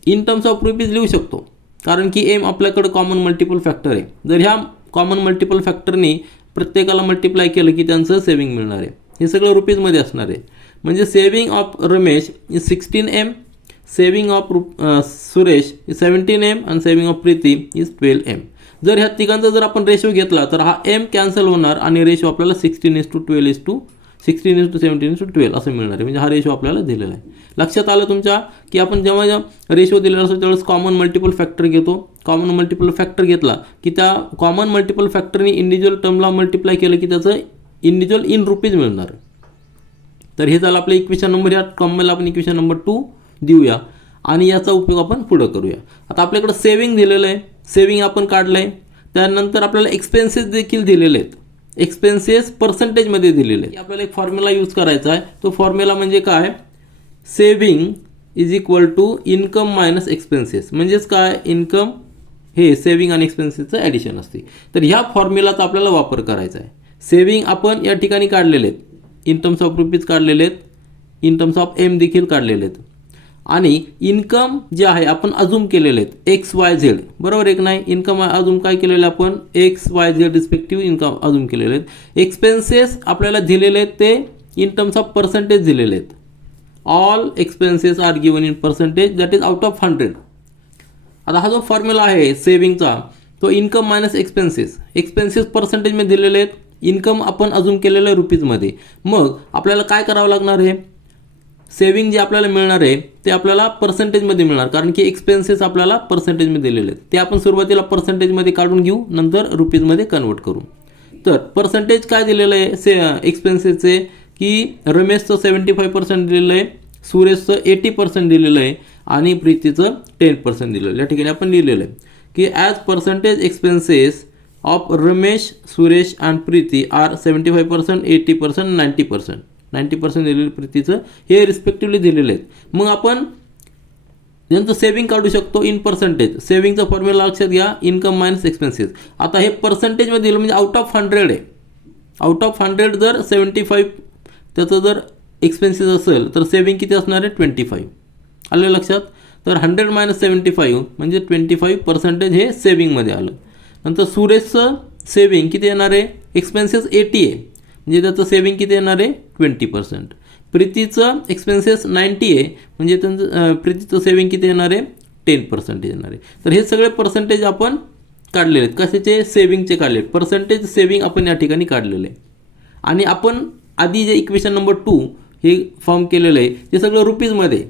in terms of rupees लिहू शकतो, कारण की एम आपल्याकडे कॉमन मल्टिपल फॅक्टर आहे. जर ह्या कॉमन मल्टिपल फॅक्टरनी प्रत्येकाला मल्टिप्लाय केलं की त्यांचं सेविंग मिळणार आहे. हे सगळं रुपीजमध्ये असणार आहे. म्हणजे saving of Ramesh is 16M, saving of Suresh is 17M आणि saving of Preeti is 12M. जर ह्या तिघांचा जर आपण रेशो घेतला तर हा एम कॅन्सल होणार आणि रेशो आपल्याला 16:17:12 असं मिळणार आहे. म्हणजे हा रेशो आपल्याला दिलेला आहे. लक्षात आलं तुमच्या की आपण जेव्हा रेशो दिलेला असतो त्यावेळेस कॉमन मल्टिपल फॅक्टर घेतो. कॉमन मल्टिपल फॅक्टर घेतला की त्या कॉमन मल्टिपल फॅक्टरनी इंडिव्हिज्युअल टर्मला मल्टिप्लाय केलं की त्याचं इंडिव्हिज्युअल इन रुपीज मिळणार. तर हे झालं आपलं इक्वेशन नंबर. या टर्मला आपण इक्वेशन नंबर 2 देऊया आणि याचा उपयोग आपण पुढं करूया. आता आपल्याकडे सेविंग दिलेलं आहे, सेविंग आपण काढलं आहे. त्यानंतर आपल्याला एक्सपेन्सेस देखील दिलेले आहेत. एक्सपेन्सेस पर्सेंटेजमध्ये दिलेले आहेत. आपल्याला एक फॉर्म्युला यूज करायचा आहे. तो फॉर्म्युला म्हणजे काय, saving is equal to income minus expenses. म्हणजेच काय, इन्कम हे सेविंग आणि एक्सपेन्सेसचं ॲडिशन असते. तर ह्या फॉर्म्युलाचा आपल्याला वापर करायचा आहे. सेविंग आपण या ठिकाणी काढलेले आहेत, इन टर्म्स ऑफ रुपीज काढलेले आहेत, इन टर्म्स ऑफ एम देखील काढलेले आहेत. आणि इन्कम जे आहे आपण अजूम केलेले आहेत XYZ, बरोबर एक नाही. इन्कम अजूम काय केलेलं आपण XYZ रिस्पेक्टिव्ह इन्कम अजूम केलेले आहेत. एक्सपेन्सेस आपल्याला दिलेले आहेत ते इन टर्म्स ऑफ पर्सेंटेज दिलेले आहेत. All expenses are given in percentage that is out of 100. आता हा जो फॉर्म्युला आहे सेविंगचा तो इन्कम मायनस एक्सपेन्सेस, एक्सपेन्सेस पर्सेंटेजमध्ये दिलेले आहेत, इन्कम आपण अजूम केलेलं आहे रुपीजमध्ये. मग आपल्याला काय करावं लागणार आहे, सेविंग जे आपल्याला मिळणार आहे ते आपल्याला पर्सेंटेजमध्ये मिळणार, कारण की एक्सपेन्सेस आपल्याला पर्सेंटेजमध्ये दिलेले आहेत. ते आपण सुरुवातीला पर्सेंटेजमध्ये काढून घेऊ, नंतर रुपीजमध्ये कन्वर्ट करू. तर पर्सेंटेज काय दिलेलं आहे एक्सपेन्सेसचे, की रमेशचं 75% दिलेलं आहे, सुरेशचं 80% दिलेलं आहे आणि प्रीतीचं 10% दिलेलं आहे. या ठिकाणी आपण लिहिलेलं आहे की as percentage expenses of Ramesh, Suresh and Preeti are 75%, 80%, 90%. 90% दिलेलं प्रीतीचं हे रिस्पेक्टिव्हली दिलेले आहेत. मग आपण यांचं सेविंग काढू शकतो इन पर्सेंटेज. सेविंगचा फॉर्म्युला लक्षात घ्या, इन्कम मायनस एक्सपेन्सेस. आता हे पर्सेंटेजमध्ये दिलं म्हणजे आउट ऑफ 100 आहे. आउट ऑफ 100 जर 75 त्याचं जर एक्सपेन्सेस असेल तर सेविंग किती असणार आहे, 25. आलं लक्षात. तर 100 मायनस 75 म्हणजे 25% हे सेविंगमध्ये आलं. नंतर सुरेशचं सेविंग किती येणार आहे, एक्सपेन्सेस 80 आहे म्हणजे त्याचं सेविंग किती येणार आहे, 20%. प्रीतीचं एक्सपेन्सेस 90 आहे म्हणजे त्यांचं प्रीतीचं सेविंग किती येणार आहे, 10% येणार आहे. तर हे सगळे पर्सेंटेज आपण काढलेले आहेत. कशाचे, सेविंगचे काढले. पर्सेंटेज सेविंग आपण या ठिकाणी काढलेले आहे. आणि आपण आधी जे इक्वेशन नंबर 2 हे फॉर्म केलेलं आहे ते सगळं रुपीजमध्ये,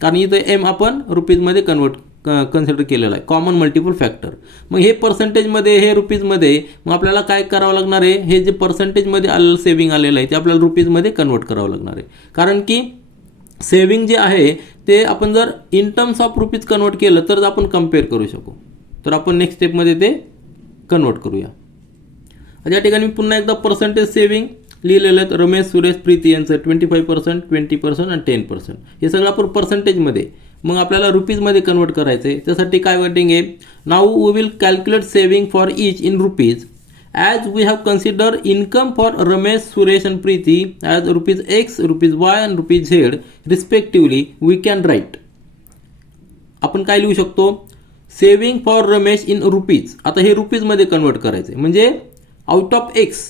कारण इथं एम आपण रुपीजमध्ये कन्सिडर केलेलं आहे, कॉमन मल्टिपल फॅक्टर. मग हे पर्सेंटेजमध्ये, हे रुपीजमध्ये. मग आपल्याला काय करावं लागणार आहे, हे जे पर्सेंटेजमध्ये आलेलं सेविंग आलेलं आहे ते आपल्याला रुपीजमध्ये कन्वर्ट करावं लागणार आहे. कारण की सेविंग जे आहे ते आपण जर in terms of rupees convert केलं तर आपण कम्पेअर करू शकू. तर आपण नेक्स्ट स्टेपमध्ये ते कन्वर्ट करूया. या ठिकाणी पुन्हा एकदा पर्सेंटेज सेविंग लिहिलेलं आहेत. रमेश, सुरेश, प्रीती यांचं 25%, 20% आणि 10%. हे सगळं आपण पर्सेंटेजमध्ये. मग आपल्याला रुपीजमध्ये कन्वर्ट करायचं आहे. त्यासाठी काय वर्डिंग आहे, now we will calculate saving for each in rupees as we have consider income for Ramesh, Suresh and Preeti as ₹X, ₹Y and ₹Z respectively. We can write. आपण काय लिहू शकतो, saving for Ramesh in rupees. आता हे रुपीजमध्ये कन्वर्ट करायचं आहे म्हणजे आउट ऑफ X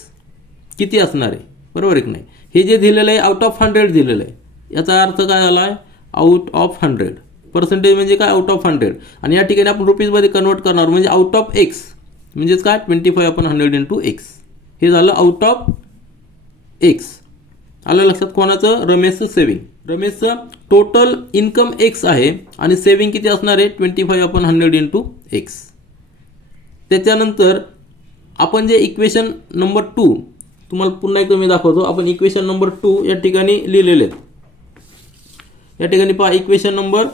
किती असणार आहे, बरोबर आहे की नाही. हे जे दिलेलं आहे आउट ऑफ 100 दिलेलं आहे. याचा अर्थ काय झाला आहे, आउट ऑफ 100. पर्सेंटेज म्हणजे काय, आउट ऑफ 100. आणि या ठिकाणी आपण रुपीजमध्ये कन्वर्ट करणार म्हणजे आउट ऑफ X म्हणजेच काय, 25/100 × X. हे झालं आउट ऑफ X. आलं लक्षात. कोणाचं, रमेशचं सेविंग. रमेशचं टोटल इन्कम एक्स आहे आणि सेविंग किती असणार आहे 25/100 इंटू एक्स. त्याच्यानंतर आपण जे इक्वेशन नंबर 2 तुम्हाला पुन्हा एकदा मी दाखवतो. आपण इक्वेशन नंबर 2 या ठिकाणी लिहिलेले आहेत. या ठिकाणी पहा इक्वेशन नंबर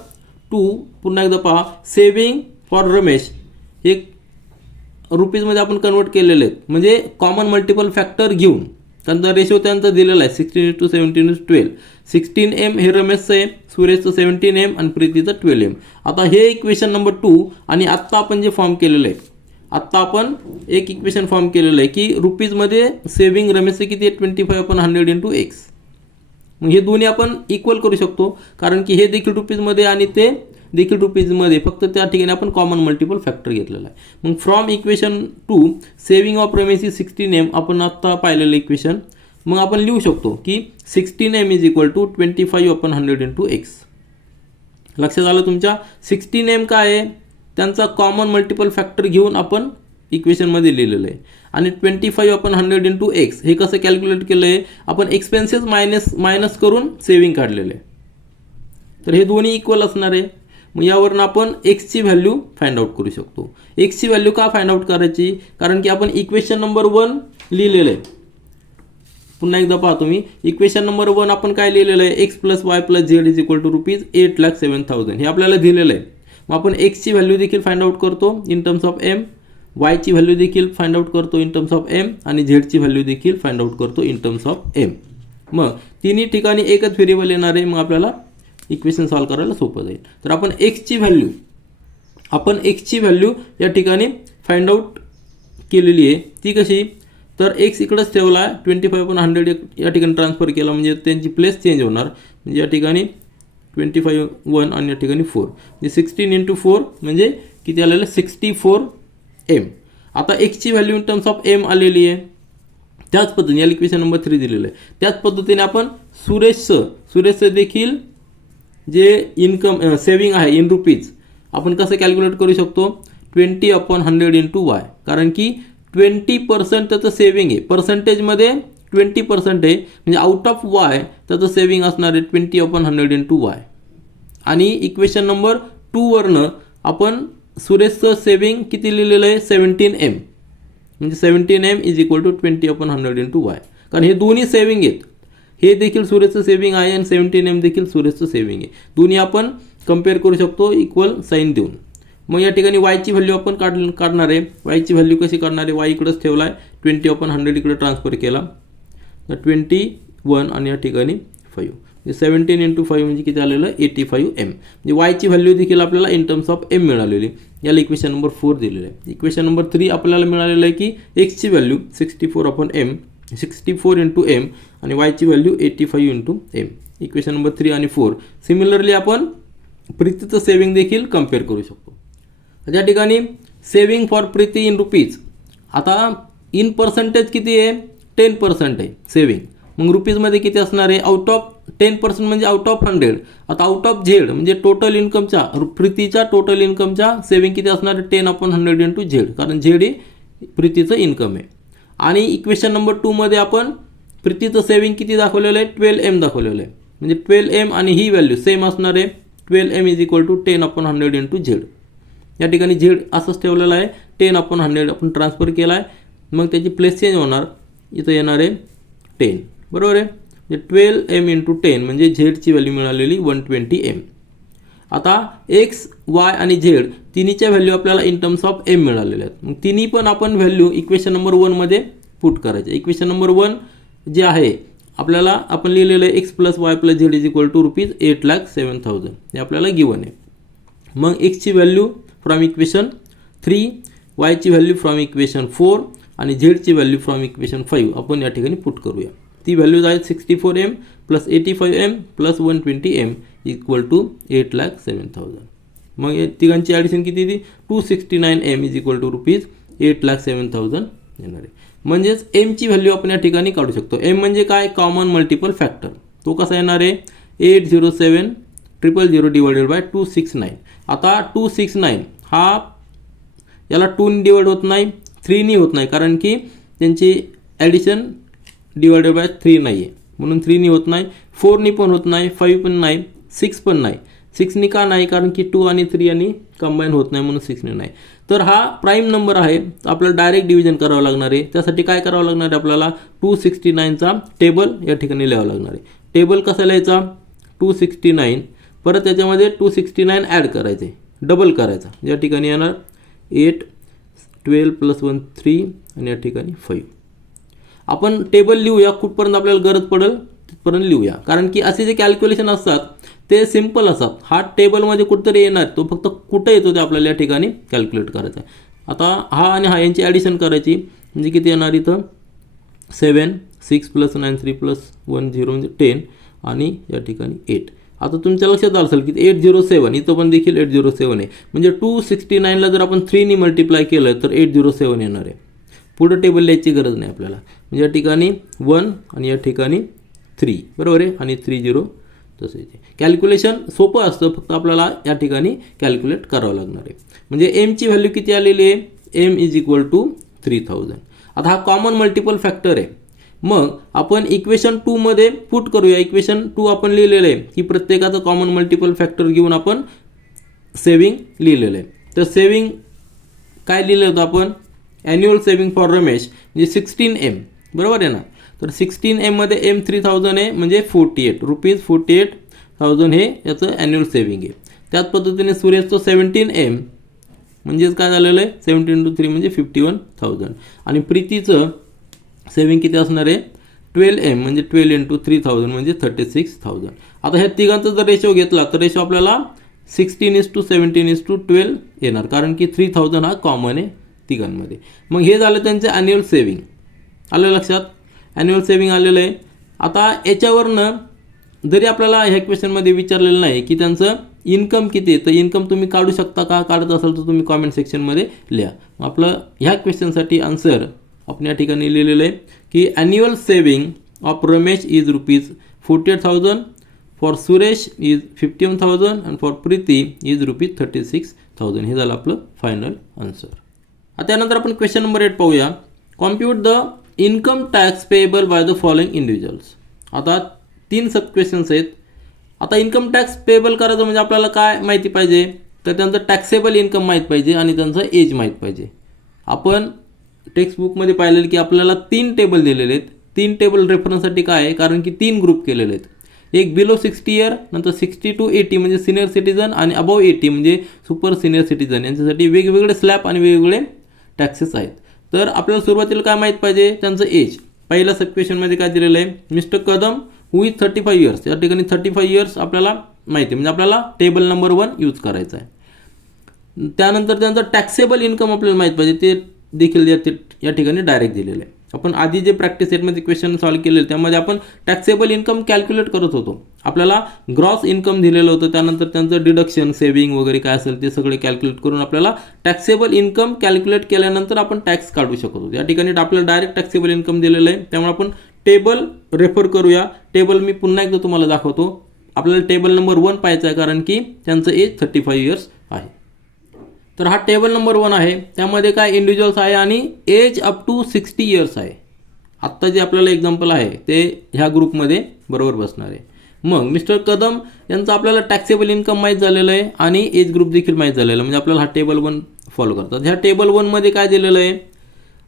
2 पुन्हा एकदा पहा. सेविंग फॉर रमेश हे रुपीजमध्ये आपण कन्वर्ट केलेले आहेत, म्हणजे कॉमन मल्टिपल फॅक्टर घेऊन. त्यांचा रेशो त्यांचा दिलेला आहे 16:17:12. 16M हे रमेशचं आहे, सुरेशचं 17M आणि प्रीतीचं 12M. आता हे इक्वेशन नंबर 2 आणि आत्ता आपण जे फॉर्म केलेलं आहे, आत्ता आपण एक इक्वेशन फॉर्म केलेलं आहे की रुपीजमध्ये सेविंग रमेशचं किती आहे 25/100 इंटू एक्स. मग हे दोन्ही आपण इक्वल करू शकतो, कारण की हे देखील रुपीजमध्ये आणि ते देखील रुपीजमध्ये, फक्त त्या ठिकाणी आपण कॉमन मल्टिपल फॅक्टर घेतलेला आहे. मग from equation 2 saving of Ramesh is 16M आपण आत्ता पाहिलेलं इक्वेशन. मग आपण लिहू शकतो की 16M is equal to 25/100 into x. लक्षात आलं तुमच्या. 16M काय आहे, त्यांचा कॉमन मल्टिपल फॅक्टर घेऊन आपण इक्वेशनमध्ये लिहिलेलं आहे. आणि 25/100 इंटू एक्स हे कसं कॅल्क्युलेट केलं आहे, आपण एक्सपेन्सेस मायनस करून सेविंग काढलेलं आहे. तर हे दोन्ही इक्वल असणार आहे. मग यावरून आपण एक्सची व्हॅल्यू फाइंड आउट करू शकतो. एक्सची व्हॅल्यू का फाइंड आउट करायची, कारण की आपण इक्वेशन नंबर 1 लिहिलेलं आहे. पुन्हा एकदा पहा तुम्ही, इक्वेशन नंबर 1 आपण काय लिहिलेलं आहे, x plus y plus z is equal to ₹8,07,000 हे आपल्याला दिलेलं आहे. मग आपण एक्सची व्हॅल्यू देखील फाइंड आउट करतो इन टर्म्स ऑफ एम, वायची व्हॅल्यू देखील फाइंड आउट करतो इन टर्म्स ऑफ एम आणि झेडची व्हॅल्यू देखील फाइंड आउट करतो इन टर्म्स ऑफ एम. मग तिन्ही ठिकाणी एकच व्हेरिएबल येणार आहे, मग आपल्याला इक्वेशन सॉल्व्ह करायला सोपं जाईल. तर आपण एक्सची व्हॅल्यू या ठिकाणी फाइंड आउट केलेली आहे. ती कशी, तर एक्स इकडेच ठेवला, 25/100 या ठिकाणी ट्रान्सफर केला, म्हणजे त्यांची प्लेस चेंज होणार. म्हणजे या ठिकाणी 25 आणि या ठिकाणी 4, म्हणजे 16 इंटू 4 म्हणजे किती आलेलं 64M. आता एक्सची value in terms of M आलेली आहे. त्याच पद्धतीने या इक्वेशन नंबर 3 दिलेलं आहे. त्याच पद्धतीने आपण सुरेशचं देखील जे इन्कम सेविंग आहे इन रुपीज आपण कसं कॅल्क्युलेट करू शकतो, 20/100 इंटू वाय. कारण की 20% त्याचं सेविंग आहे, पर्सेंटेजमध्ये 20% आहे, म्हणजे आउट ऑफ वाय त्याचं सेविंग असणार आहे 20/100 इंटू वाय. आणि इक्वेशन नंबर 2 वरनं आपण सुरेशचं सेविंग किती लिहिलेलं आहे 17M, म्हणजे 17M is equal to 20/100 into y. कारण हे दोन्ही सेविंग आहेत, हे देखील सुरेशचं सेविंग आहे आणि 17M देखील सुरेशचं सेविंग आहे. दोन्ही आपण कम्पेअर करू शकतो इक्वल साईन देऊन. मग या ठिकाणी वायची व्हॅल्यू आपण काढणार आहे. वायची व्हॅल्यू कशी काढणार आहे, वाय इकडेच ठेवला आहे, 20/100 इकडे ट्रान्सफर केला, 21 आणि या ठिकाणी 5, म्हणजे 17 इंटू 5 म्हणजे किती आलेलं 85M. म्हणजे वायची व्हॅल्यू देखील आपल्याला इन टर्म्स ऑफ एम मिळालेली. याला इक्वेशन नंबर 4 दिलेलं आहे. इक्वेशन नंबर 3 आपल्याला मिळालेलं आहे की एक्सची व्हॅल्यू 64 इंटू एम आणि वायची value 85 into M. Equation number 3 आणि 4. सिमिलरली आपण प्रीतीचं सेविंग देखील कम्पेअर करू शकतो. त्या ठिकाणी saving for Preeti in rupees, आता इन पर्सेंटेज किती आहे 10% आहे सेविंग. मग रुपीजमध्ये किती असणार आहे, आउट ऑफ 10% म्हणजे आउट ऑफ 100. आता आउट ऑफ झेड म्हणजे टोटल इन्कमच्या प्रीतीच्या टोटल इन्कमच्या सेविंग किती असणार आहे 10/100 इंटू झेड, कारण झेड हे प्रीतीचं इन्कम आहे. आणि इक्वेशन नंबर 2 मध्ये आपण प्रीतीचं सेविंग किती दाखवलेलं आहे 12M दाखवलेलं आहे, म्हणजे 12M आणि ही व्हॅल्यू सेम असणार आहे 12M is equal to 10/100 into z. या ठिकाणी झेड असंच ठेवलेलं आहे, 10/100 आपण ट्रान्सफर केला आहे, मग त्याची प्लेस चेंज होणार, इथं येणार आहे 10, बरोबर आहे. म्हणजे 12M इंटू 10 म्हणजे झेडची व्हॅल्यू मिळालेली 120M. आता एक्स, वाय आणि झेड तिन्हीच्या व्हॅल्यू आपल्याला इन टर्म्स ऑफ एम मिळालेल्या आहेत. मग तिन्ही पण आपण व्हॅल्यू इक्वेशन नंबर 1 मध्ये पुट करायचे. इक्वेशन नंबर 1 जे आहे आपल्याला आपण लिहिलेलं आहे x plus y plus z is equal to ₹8,07,000 हे आपल्याला गिवन आहे. मग एक्सची व्हॅल्यू फ्रॉम इक्वेशन 3, वायची व्हॅल्यू फ्रॉम इक्वेशन 4 आणि झेडची व्हॅल्यू फ्रॉम इक्वेशन 5 आपण या ठिकाणी पुट करूया. ती व्हॅल्यूज आहेत 64M plus 85M plus 120M equal to 8,07,000. मग या तिघांची ॲडिशन किती ती 269M इज इक्वल टू ₹8,07,000 येणार आहे. म्हणजेच एमची व्हॅल्यू आपण या ठिकाणी काढू शकतो. एम म्हणजे काय, कॉमन मल्टिपल फॅक्टर. तो कसा येणार आहे 807,000 डिवायडेड बाय 269. आता 269 हा याला 2 डिवाइड होत नाही, 3 होत नाही, कारण की त्यांची ॲडिशन डिवायडेड बाय 3 नाही आहे, म्हणून 3 होत नाही. 4नी पण होत नाही, 5 पण नाही, 6 पण नाही. 6नी का नाही? कारण की 2 आणि 3 आणि कंबाईन होत नाही म्हणून 6नी नाही. तर हा प्राईम नंबर आहे. आपल्याला डायरेक्ट डिव्हिजन करावं लागणार आहे. त्यासाठी काय करावं लागणार आहे? आपल्याला 269चा टेबल या ठिकाणी लिहावं लागणार आहे. टेबल कसा लिहायचा? 269 परत त्याच्यामध्ये 269 ॲड करायचे, डबल करायचा. या ठिकाणी येणार 8, 12 + 1 3 आणि या ठिकाणी 5. आपण टेबल लिहूया, कुठपर्यंत आपल्याला गरज पडेल तिथपर्यंत लिहूया. कारण की असे जे कॅल्क्युलेशन असतात ते सिम्पल असतात. हा टेबलमध्ये कुठंतरी येणार, तो फक्त कुठं येतो ते आपल्याला या ठिकाणी कॅल्क्युलेट करायचा आहे. आता हा आणि हा यांची ॲडिशन करायची, म्हणजे किती येणार इथं? 7, 6 + 9 3 + 1 0 म्हणजे 10 आणि या ठिकाणी 8. आता तुमच्या लक्षात आलं असेल की 807, इथं पण देखील 807 आहे. म्हणजे 269ला जर आपण 3नी मल्टिप्लाय केलं तर 807 येणार आहे. पुढं टेबल लिहायची गरज नाही आपल्याला. म्हणजे या ठिकाणी 1 आणि या ठिकाणी 3, बरोबर आहे, आणि 30 तसेच. कॅल्क्युलेशन सोपं असतं, फक्त आपल्याला या ठिकाणी कॅल्क्युलेट करावं लागणार आहे. म्हणजे एमची व्हॅल्यू किती आलेली आहे? एम = 3000. आता हा कॉमन मल्टिपल फॅक्टर आहे. मग आपण इक्वेशन 2 मध्ये पुट करूया. इक्वेशन 2 आपण लिहिलेलं आहे की प्रत्येकाचं कॉमन मल्टिपल फॅक्टर घेऊन आपण सेविंग लिहिलेलं आहे. तर सेविंग काय लिहिलं होतं आपण? ॲन्युअल सेविंग फॉर रमेश म्हणजे 16M, बरोबर आहे ना? तर 16M मध्ये M 3000 आहे, म्हणजे ₹48,000 हे याचं ॲन्युअल सेविंग आहे. त्याच पद्धतीने सुरेशचं 17M म्हणजेच काय झालेलं आहे? 17 × 3 म्हणजे 51,000. आणि प्रीतीचं सेविंग किती असणार आहे? 12M म्हणजे 12 × 3000 म्हणजे 36,000. आता ह्या तिघांचा जर रेशो घेतला तर रेशो आपल्याला 16:17:12 येणार, कारण की 3000 हा कॉमन आहे तिघांमध्ये. मग हे झालं त्यांचं ॲन्युअल सेविंग. आलं लक्षात? ॲन्युअल सेविंग आलेलं आहे. आता याच्यावरनं जरी आपल्याला ह्या क्वेश्चनमध्ये विचारलेलं नाही की त्यांचं इन्कम किती आहे, तर इन्कम तुम्ही काढू शकता का? काढत असाल तर तुम्ही कॉमेंट सेक्शनमध्ये लिहा. आपलं ह्या क्वेश्चनसाठी आन्सर आपण या ठिकाणी लिहिलेलं आहे की annual saving of Ramesh is ₹48,000, for Suresh is 51,000 आणि फॉर प्रीती इज ₹36,000. हे झालं आपलं फायनल आन्सर. आता त्यानंतर आपण क्वेश्चन नंबर 8 पाहूया. Compute the income tax payable by the following individuals. आता 3 सब क्वेश्चन्स आहेत. आता इन्कम टॅक्स पेएबल करायचं म्हणजे आपल्याला काय माहिती पाहिजे? तर त्यांचं टॅक्सेबल इन्कम माहीत पाहिजे आणि त्यांचं एज माहीत पाहिजे. आपण टेक्स्टबुकमध्ये पाहिलेलं की आपल्याला 3 टेबल दिलेले आहेत. 3 टेबल रेफरन्ससाठी काय आहे? कारण की 3 ग्रुप केलेले आहेत. एक बिलो 60 इयर, नंतर 60 to 80 म्हणजे सिनियर सिटीजन, आणि अबव 80 म्हणजे सुपर सिनियर सिटीजन. यांच्यासाठी वेगवेगळे स्लॅब आणि वेगवेगळे टॅक्सेस आहेत. तर आपल्याला सुरुवातीला काय माहीत पाहिजे? त्यांचं एज. पहिल्या सब क्वेश्चनमध्ये काय दिलेलं आहे? Mister Kadam who is 35 years. या ठिकाणी 35 इयर्स आपल्याला माहिती आहे, म्हणजे आपल्याला टेबल नंबर 1 यूज करायचा आहे. त्यानंतर त्यांचं टॅक्सेबल इन्कम आपल्याला माहीत पाहिजे, ते देखील या ठिकाणी डायरेक्ट दिलेलं आहे. आपण आधी जे प्रॅक्टिस सेटमध्ये क्वेश्चन सॉल्व्ह केलेले त्यामध्ये आपण टॅक्सेबल इन्कम कॅल्क्युलेट करत होतो. आपल्याला ग्रॉस इन्कम दिलेलं होतं, त्यानंतर त्यांचं डिडक्शन, सेव्हिंग वगैरे काय असेल ते सगळे कॅल्क्युलेट करून आपल्याला टॅक्सेबल इन्कम कॅल्क्युलेट केल्यानंतर आपण टॅक्स काढू शकत होतो. या ठिकाणी आपल्याला डायरेक्ट टॅक्सेबल इन्कम दिलेलं आहे, त्यामुळे आपण टेबल रेफर करूया. टेबल मी पुन्हा एकदा तुम्हाला दाखवतो. आपल्याला टेबल नंबर 1 पाहायचं आहे, कारण की त्यांचं एज 35 इयर्स आहे. तर हा टेबल नंबर 1 आहे. त्यामध्ये काय इंडिव्हिज्युअल्स आहे आणि एज अप टू 60 इयर्स आहे. आत्ता जे आपल्याला एक्झाम्पल आहे ते ह्या ग्रुपमध्ये बरोबर बसणार आहे. मग मिस्टर कदम यांचं आपल्याला टॅक्सेबल इन्कम माहीत झालेलं आहे आणि एज ग्रुप देखील माहीत झालेलं आहे, म्हणजे आपल्याला हा टेबल 1 फॉलो करतात. ह्या टेबल 1 मध्ये काय दिलेलं आहे?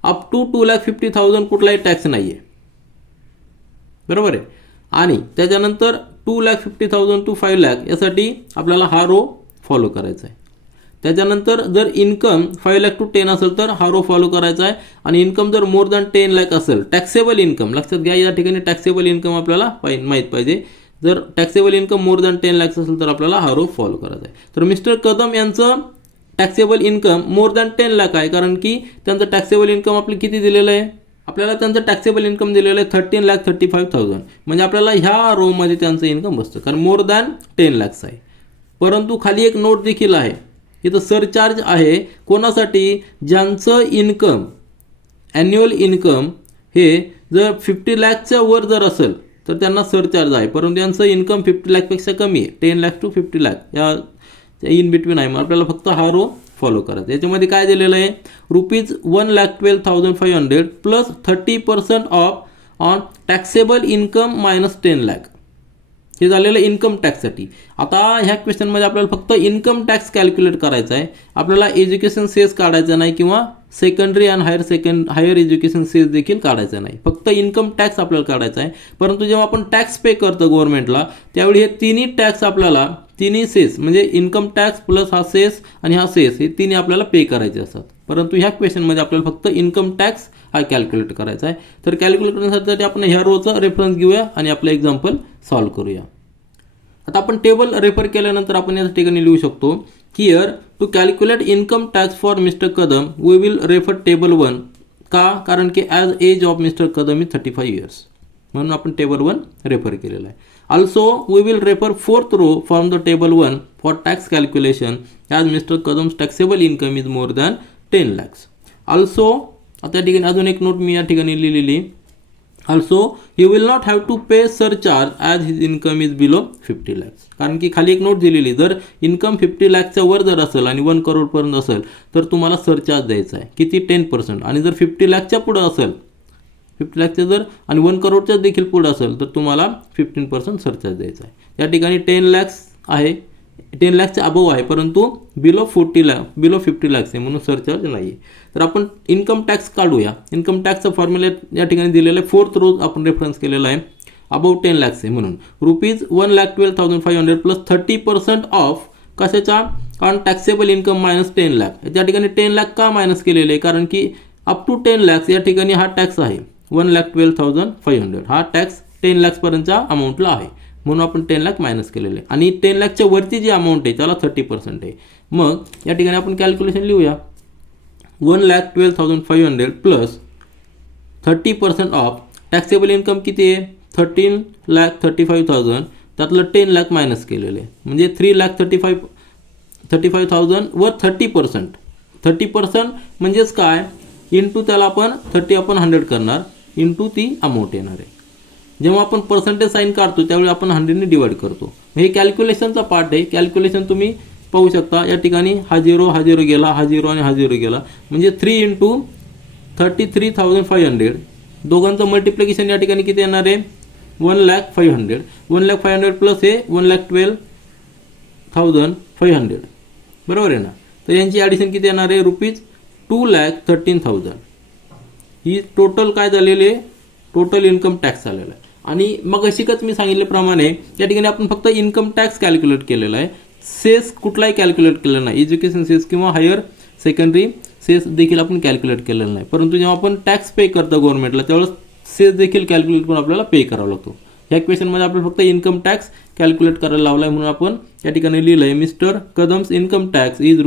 अप टू 2,50,000 कुठलाही टॅक्स नाही आहे, बरोबर आहे. आणि त्याच्यानंतर 2,50,000 to 5,00,000 यासाठी आपल्याला हा रो फॉलो करायचा आहे. त्याच्यानंतर जर इन्कम 5,00,000 to 10 असेल तर हा रो फॉलो करायचा आहे. आणि इन्कम जर मोर दॅन 10,00,000 असेल, टॅक्सेबल इन्कम लक्षात घ्या, या ठिकाणी टॅक्सेबल इन्कम आपल्याला माहीत पाहिजे. जर टॅक्सेबल इन्कम मोर दॅन 10,00,000 असेल तर आपल्याला हा रो फॉलो करायचा आहे. तर मिस्टर कदम यांचं टॅक्सेबल इन्कम मोर दॅन 10,00,000 आहे, कारण की त्यांचं टॅक्सेबल इन्कम आपलं किती दिलेलं आहे? आपल्याला त्यांचं टॅक्सेबल इन्कम दिलेलं आहे 13,35,000. म्हणजे आपल्याला ह्या रोमध्ये त्यांचं इन्कम बसतं, कारण मोर दॅन 10,00,000 आहे. परंतु खाली एक नोट देखील आहे, इथं सरचार्ज आहे. कोणासाठी? ज्यांचं इन्कम ॲन्युअल इन्कम हे जर 50,00,000च्या वर जर असेल तर त्यांना सरचार्ज आहे. परंतु यांचं इन्कम 50,00,000पेक्षा कमी आहे, 10,00,000 to 50,00,000 या इन बिटवीन आहे. मग आपल्याला फक्त हा रो फॉलो करायचा. याच्यामध्ये काय दिलेलं आहे? ₹1,12,500 plus 30% of on taxable income minus 10,00,000. हे झालेलं इन्कम टॅक्ससाठी. आता ह्या क्वेश्चनमध्ये आपल्याला फक्त इन्कम टॅक्स कॅल्क्युलेट करायचा आहे. आपल्याला एज्युकेशन सेस काढायचा नाही किंवा सेकंडरी आणि हायर एज्युकेशन सेस देखील काढायचा नाही. फक्त इन्कम टॅक्स आपल्याला काढायचा आहे. परंतु जेव्हा आपण टॅक्स पे करतो गव्हर्नमेंटला त्यावेळी हे तिन्ही टॅक्स आपल्याला तिन्ही सेस म्हणजे इन्कम टॅक्स प्लस हा सेस आणि हा सेस हे तिन्ही आपल्याला पे करायचे असतात. परंतु ह्या क्वेश्चनमध्ये आपल्याला फक्त इन्कम टॅक्स हा कॅल्क्युलेट करायचा आहे. तर कॅल्क्युलेट करण्यासाठी आपण ह्या रोचा रेफरन्स घेऊया आणि आपलं एक्झाम्पल सॉल्व्ह करूया. आता आपण टेबल रेफर केल्यानंतर आपण या ठिकाणी लिहू शकतो here to calculate income tax for mister Kadam we will refer table 1. का? कारण की as age of mister Kadam is 35 years, म्हणून आपण टेबल 1 रेफर केलेला आहे. Also we will refer 4th row from the table 1 for tax calculation as mister Kadam's taxable income is more than 10 lakhs. Also आता या ठिकाणी अजून एक नोट मी या ठिकाणी लिहिलेली. Also he will not have to pay surcharge as his income is below 50 lakhs. कारण की खाली एक नोट दिलेली, जर इन्कम 50 lakhच्या वर जर असेल आणि 1 crore असेल तर तुम्हाला सरचार्ज द्यायचा आहे. किती? 10%. आणि जर 50 lakhच्या पुढं असेल 50 lakhच्या जर आणि 1 crore देखील पुढं असेल तर तुम्हाला 15% सरचार्ज द्यायचा आहे. या ठिकाणी 10 lakhs आहे, 10 lakhच्या अबव आहे, परंतु बिलो 50 lakhs आहे म्हणून सरचार्ज नाही आहे. तर आपण इन्कम टॅक्स काढूया. इन्कम टॅक्सचा फॉर्म्युला या ठिकाणी दिलेला आहे. 4th row आपण रेफरन्स केलेला आहे. अबव 10 lakhs आहे म्हणून ₹1,12,500 प्लस 30% ऑफ कशाच्या? On taxable income minus 10 lakh. या ठिकाणी 10 lakh का मायनस केलेले आहे? कारण की अप टू 10 lakhs या ठिकाणी हा टॅक्स आहे 1,12,500. हा टॅक्स 10 lakhs पर्यंतच्या अमाऊंटला आहे म्हणून आपण 10 lakh मायनस केलेले आहे. आणि 10 lakhच्या वरती जी अमाऊंट आहे त्याला 30% आहे. मग या ठिकाणी आपण कॅल्क्युलेशन लिहूया. 1,12,500 प्लस 30% ऑफ टॅक्सेबल इन्कम किती आहे? 13,35,000. त्यातलं 10 lakh मायनस केलेलं आहे म्हणजे 3,35,000 वर 30%. 30% म्हणजेच काय? इंटू त्याला आपण 30 आपण 100 करणार इंटू ती अमाऊंट येणार आहे. जेव्हा आपण पर्सेंटेज साईन काढतो त्यावेळी आपण 100ने डिवाइड करतो. हे कॅल्क्युलेशनचा पार्ट आहे. कॅल्क्युलेशन तुम्ही पाहू शकता. या ठिकाणी हा झिरो गेला, हा झिरो आणि हा झिरो गेला म्हणजे 3 × 33,500. दोघांचं मल्टिप्लिकेशन या ठिकाणी किती येणार आहे? 1,05,000. 1,05,000 प्लस हे 1,12,500 बरोबर आहे ना. तर यांची ॲडिशन किती येणार आहे? ₹2,13,000. ही टोटल काय झालेली आहे? टोटल इन्कम टॅक्स झालेला आहे. आणि मग अशीच मी सांगितल्याप्रमाणे या ठिकाणी आपण फक्त इन्कम टॅक्स कॅल्क्युलेट केलेला आहे. सेस कुठलाही कॅल्क्युलेट केलेला नाही. एज्युकेशन सेस किंवा हायर सेकंडरी सेस देखील आपण कॅल्क्युलेट केलेलं नाही. परंतु जेव्हा आपण टॅक्स पे करतो गव्हर्नमेंटला त्यावेळेस सेस देखील कॅल्क्युलेट करून आपल्याला पे करावा लागतो. ह्या क्वेश्चनमध्ये आपल्याला फक्त इन्कम टॅक्स कॅल्क्युलेट करायला लावला आहे म्हणून आपण या ठिकाणी लिहिलं आहे mister Kadam's income tax is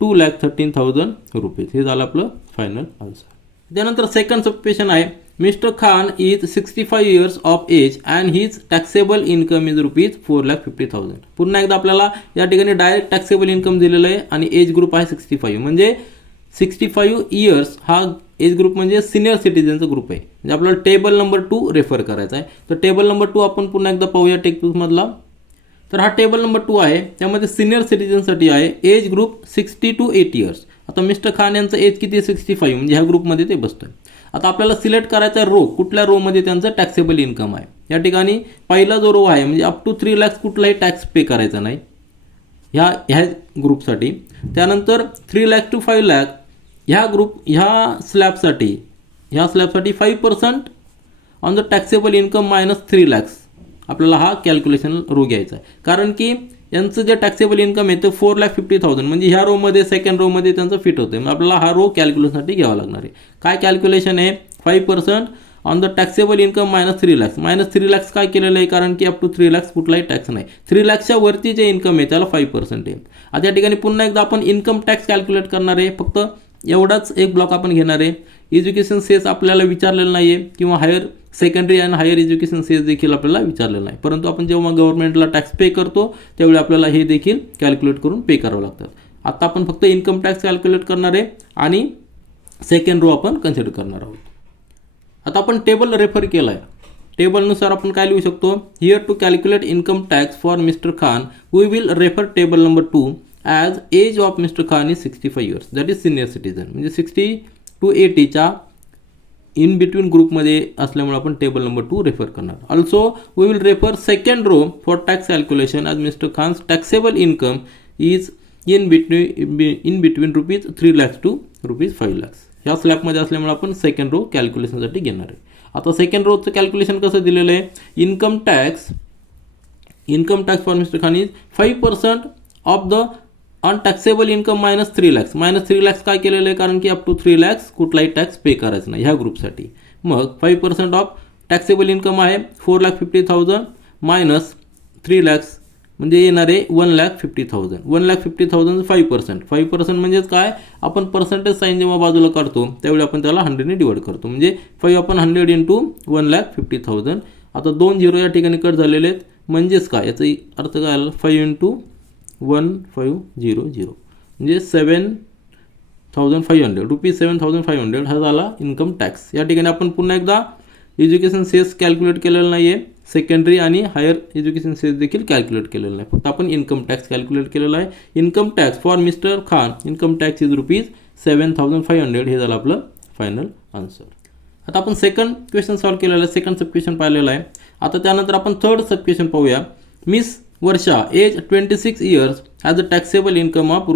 ₹2,13,000. हे झालं आपलं फायनल आन्सर. त्यानंतर सेकंड सब क्वेश्चन आहे mister Khan is 65 years of age and his taxable income is ₹4,50,000. पुन्हा एकदा आपल्याला या ठिकाणी डायरेक्ट टॅक्सेबल इन्कम दिलेलं आहे आणि एज ग्रुप आहे 65 म्हणजे 65 years हा एज ग्रुप म्हणजे सिनियर सिटीजनचा ग्रुप आहे. म्हणजे आपल्याला टेबल नंबर 2 रेफर करायचा आहे. तर टेबल नंबर 2 आपण पुन्हा एकदा पाहूया टेक्स्टबुकमधला. तर हा टेबल नंबर 2 आहे. त्यामध्ये सिनियर सिटीजनसाठी आहे एज ग्रुप 60 to 80 years. आता मिस्टर खान यांचं एज किती आहे? 65 म्हणजे ह्या ग्रुपमध्ये ते बसतोय. आता आपल्याला सिलेक्ट करायचा रो, कुठल्या रोमध्ये त्यांचं टॅक्सेबल इन्कम आहे. या ठिकाणी पहिला जो रो आहे म्हणजे अप टू 3 lakhs कुठलाही टॅक्स पे करायचा नाही ह्या ग्रुपसाठी. त्यानंतर 3 lakh to 5 lakh ह्या स्लॅबसाठी 5% on the taxable income minus 3 lakhs आपल्याला हा कॅल्क्युलेशन रो घ्यायचा आहे. कारण की यांचं जे टॅक्सेबल इन्कम आहे ते 4,50,000 म्हणजे ह्या रोमध्ये सेकंड रोमध्ये त्यांचं फिट होतं. मग आपल्याला हा रो कॅल्क्युलेशनसाठी घ्यावा लागणार आहे. काय कॅल्क्युलेशन आहे? 5% on the taxable income minus 3 lakhs. Minus 3 lakhs काय केलेलं आहे? कारण की अप टू 3 lakhs कुठलाही टॅक्स नाही. 3 lakhsच्या वरती जे इन्कम आहे त्याला 5% आहे. आता या ठिकाणी पुन्हा एकदा आपण इन्कम टॅक्स कॅल्क्युलेट करणार आहे. फक्त एवढाच एक ब्लॉक आपण घेणार आहे. एज्युकेशन सेस आपल्याला विचारलेलं नाही आहे किंवा हायर सेकंडरी आणि हायर एज्युकेशन सेस देखील आपल्याला विचारलेलं नाही. परंतु आपण जेव्हा गव्हर्नमेंटला टॅक्स पे करतो त्यावेळी आपल्याला हे देखील कॅल्क्युलेट करून पे करावं लागतात. आता आपण फक्त इन्कम टॅक्स कॅल्क्युलेट करणार आहे आणि सेकंड रो आपण कन्सिडर करणार आहोत. आता आपण टेबल रेफर केला आहे. टेबलनुसार आपण काय लिहू शकतो? Here to calculate income tax for mister Khan we will refer table number 2 as age of mister Khan is 65 years that is senior citizen म्हणजे 60 to 80च्या इन बिटवीन ग्रुपमध्ये असल्यामुळे आपण टेबल नंबर 2 रेफर करणार. Also we will refer second row for tax calculation as mister Khan's taxable income is in between ₹3 lakhs to ₹5 lakhs. ह्या स्लॅबमध्ये असल्यामुळे आपण सेकंड रो कॅल्क्युलेशनसाठी घेणार आहे. आता सेकंड रोचं कॅल्क्युलेशन कसं दिलेलं आहे, income tax for mister Khan is 5% of the untaxable income minus 3 lakhs. Minus 3 lakhs काय केलेलं आहे, कारण की अप टू 3 lakhs कुठलाही टॅक्स पे करायचा नाही ह्या ग्रुपसाठी. मग 5% ऑफ टॅक्सेबल इन्कम आहे 4,50,000 मायनस 3 lakhs म्हणजे येणार आहे 1,50,000. 1,50,000 5% म्हणजेच काय, आपण पर्सेंटेज साईन जेव्हा बाजूला काढतो त्यावेळी आपण त्याला 100ने डिवाइड करतो. म्हणजे 5 आपण 100 इंटू 1,50,000. आता 2 झिरो या ठिकाणी कट झालेले आहेत, म्हणजेच काय याचा अर्थ काय आला, 5 इंटू 1,500 म्हणजे 7,500 ₹7,500 हा झाला इन्कम टॅक्स. या ठिकाणी आपण पुन्हा एकदा एज्युकेशन सेस कॅल्क्युलेट केलेलं नाही आहे, सेकंडरी आणि हायर एज्युकेशन सेस देखील कॅल्क्युलेट केलेलं नाही, फक्त आपण इन्कम टॅक्स कॅल्क्युलेट केलेला आहे. Income tax for mister Khan, income tax is ₹7,500 हे झालं आपलं फायनल आन्सर. आता आपण सेकंड क्वेश्चन सॉल्व्ह केलेला आहे, सेकंड सब क्वेश्चन पाहिलेला आहे. आता त्यानंतर आपण थर्ड सब क्वेश्चन पाहूया. Miss Varsha age 26 years has a taxable income of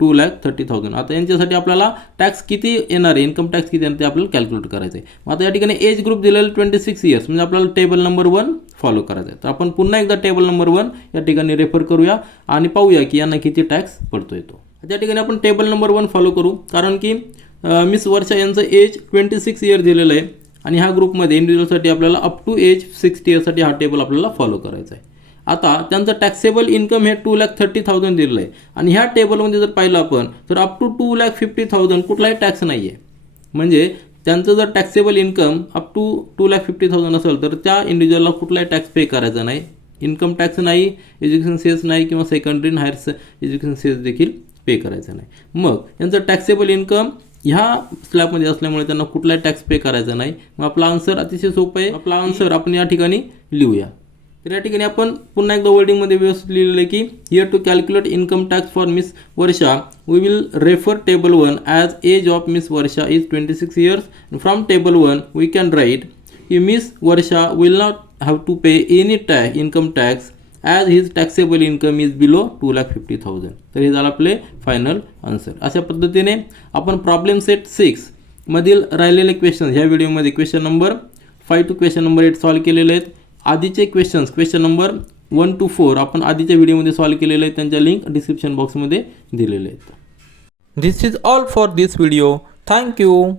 ₹2,30,000. आता यांच्यासाठी आपल्याला टॅक्स किती येणार आहे, इन्कम टॅक्स किती येणार ते आपल्याला कॅल्क्युलेट करायचं आहे. मग आता या ठिकाणी एज ग्रुप दिलेलं 26 years म्हणजे आपल्याला टेबल नंबर 1 फॉलो करायचं आहे. तर आपण पुन्हा एकदा टेबल नंबर 1 या ठिकाणी रेफर करूया आणि पाहूया की यांना किती टॅक्स पडतोय तो. त्या ठिकाणी आपण टेबल नंबर 1 फॉलो करू, कारण की मिस वर्षा यांचं एज 26 years दिलेलं आहे आणि ह्या ग्रुपमध्ये इंडिव्हिज्युअलसाठी आपल्याला अप टू एज 60 years साठी हा टेबल आपल्याला फॉलो करायचा आहे. आता त्यांचं टॅक्सेबल इन्कम हे 2,30,000 दिलेलं आहे आणि ह्या टेबलमध्ये जर पाहिलं आपण तर अप टू 2,50,000 कुठलाही टॅक्स नाही आहे. म्हणजे त्यांचं जर टॅक्सेबल इन्कम अप टू 2,50,000 असेल तर त्या इंडिव्हिज्युअलला कुठलाही टॅक्स पे करायचा नाही, इन्कम टॅक्स नाही, एज्युकेशन सेस नाही किंवा सेकंडरी आणि हायर एज्युकेशन सेस देखील पे करायचा नाही. मग यांचं टॅक्सेबल इन्कम ह्या स्लॅबमध्ये असल्यामुळे त्यांना कुठलाही टॅक्स पे करायचा नाही. मग आपला आन्सर अतिशय सोपं आहे, आपला आन्सर आपण या ठिकाणी लिहूया. तर या ठिकाणी आपण पुन्हा एकदा वर्डिंगमध्ये व्यवस्थित लिहिलेलं आहे की here to calculate income tax for miss Varsha we will refer table 1 as age of miss Varsha is 26 years. From table 1 we can write की miss Varsha will not have to pay any income tax as his taxable income is below 2,50,000. तर हे झालं आपले final answer. अशा पद्धतीने आपण problem set 6 मधील राहिलेले क्वेश्चन ह्या व्हिडिओमध्ये question number 5 to question number 8 solve केलेले आहेत. आधीचे क्वेश्चन्स क्वेश्चन नंबर 1 to 4 आपण आधीच्या व्हिडिओमध्ये सॉल्व्ह केलेले आहेत, त्यांच्या लिंक डिस्क्रिप्शन बॉक्समध्ये दिलेले आहेत. This is all for this video. Thank you.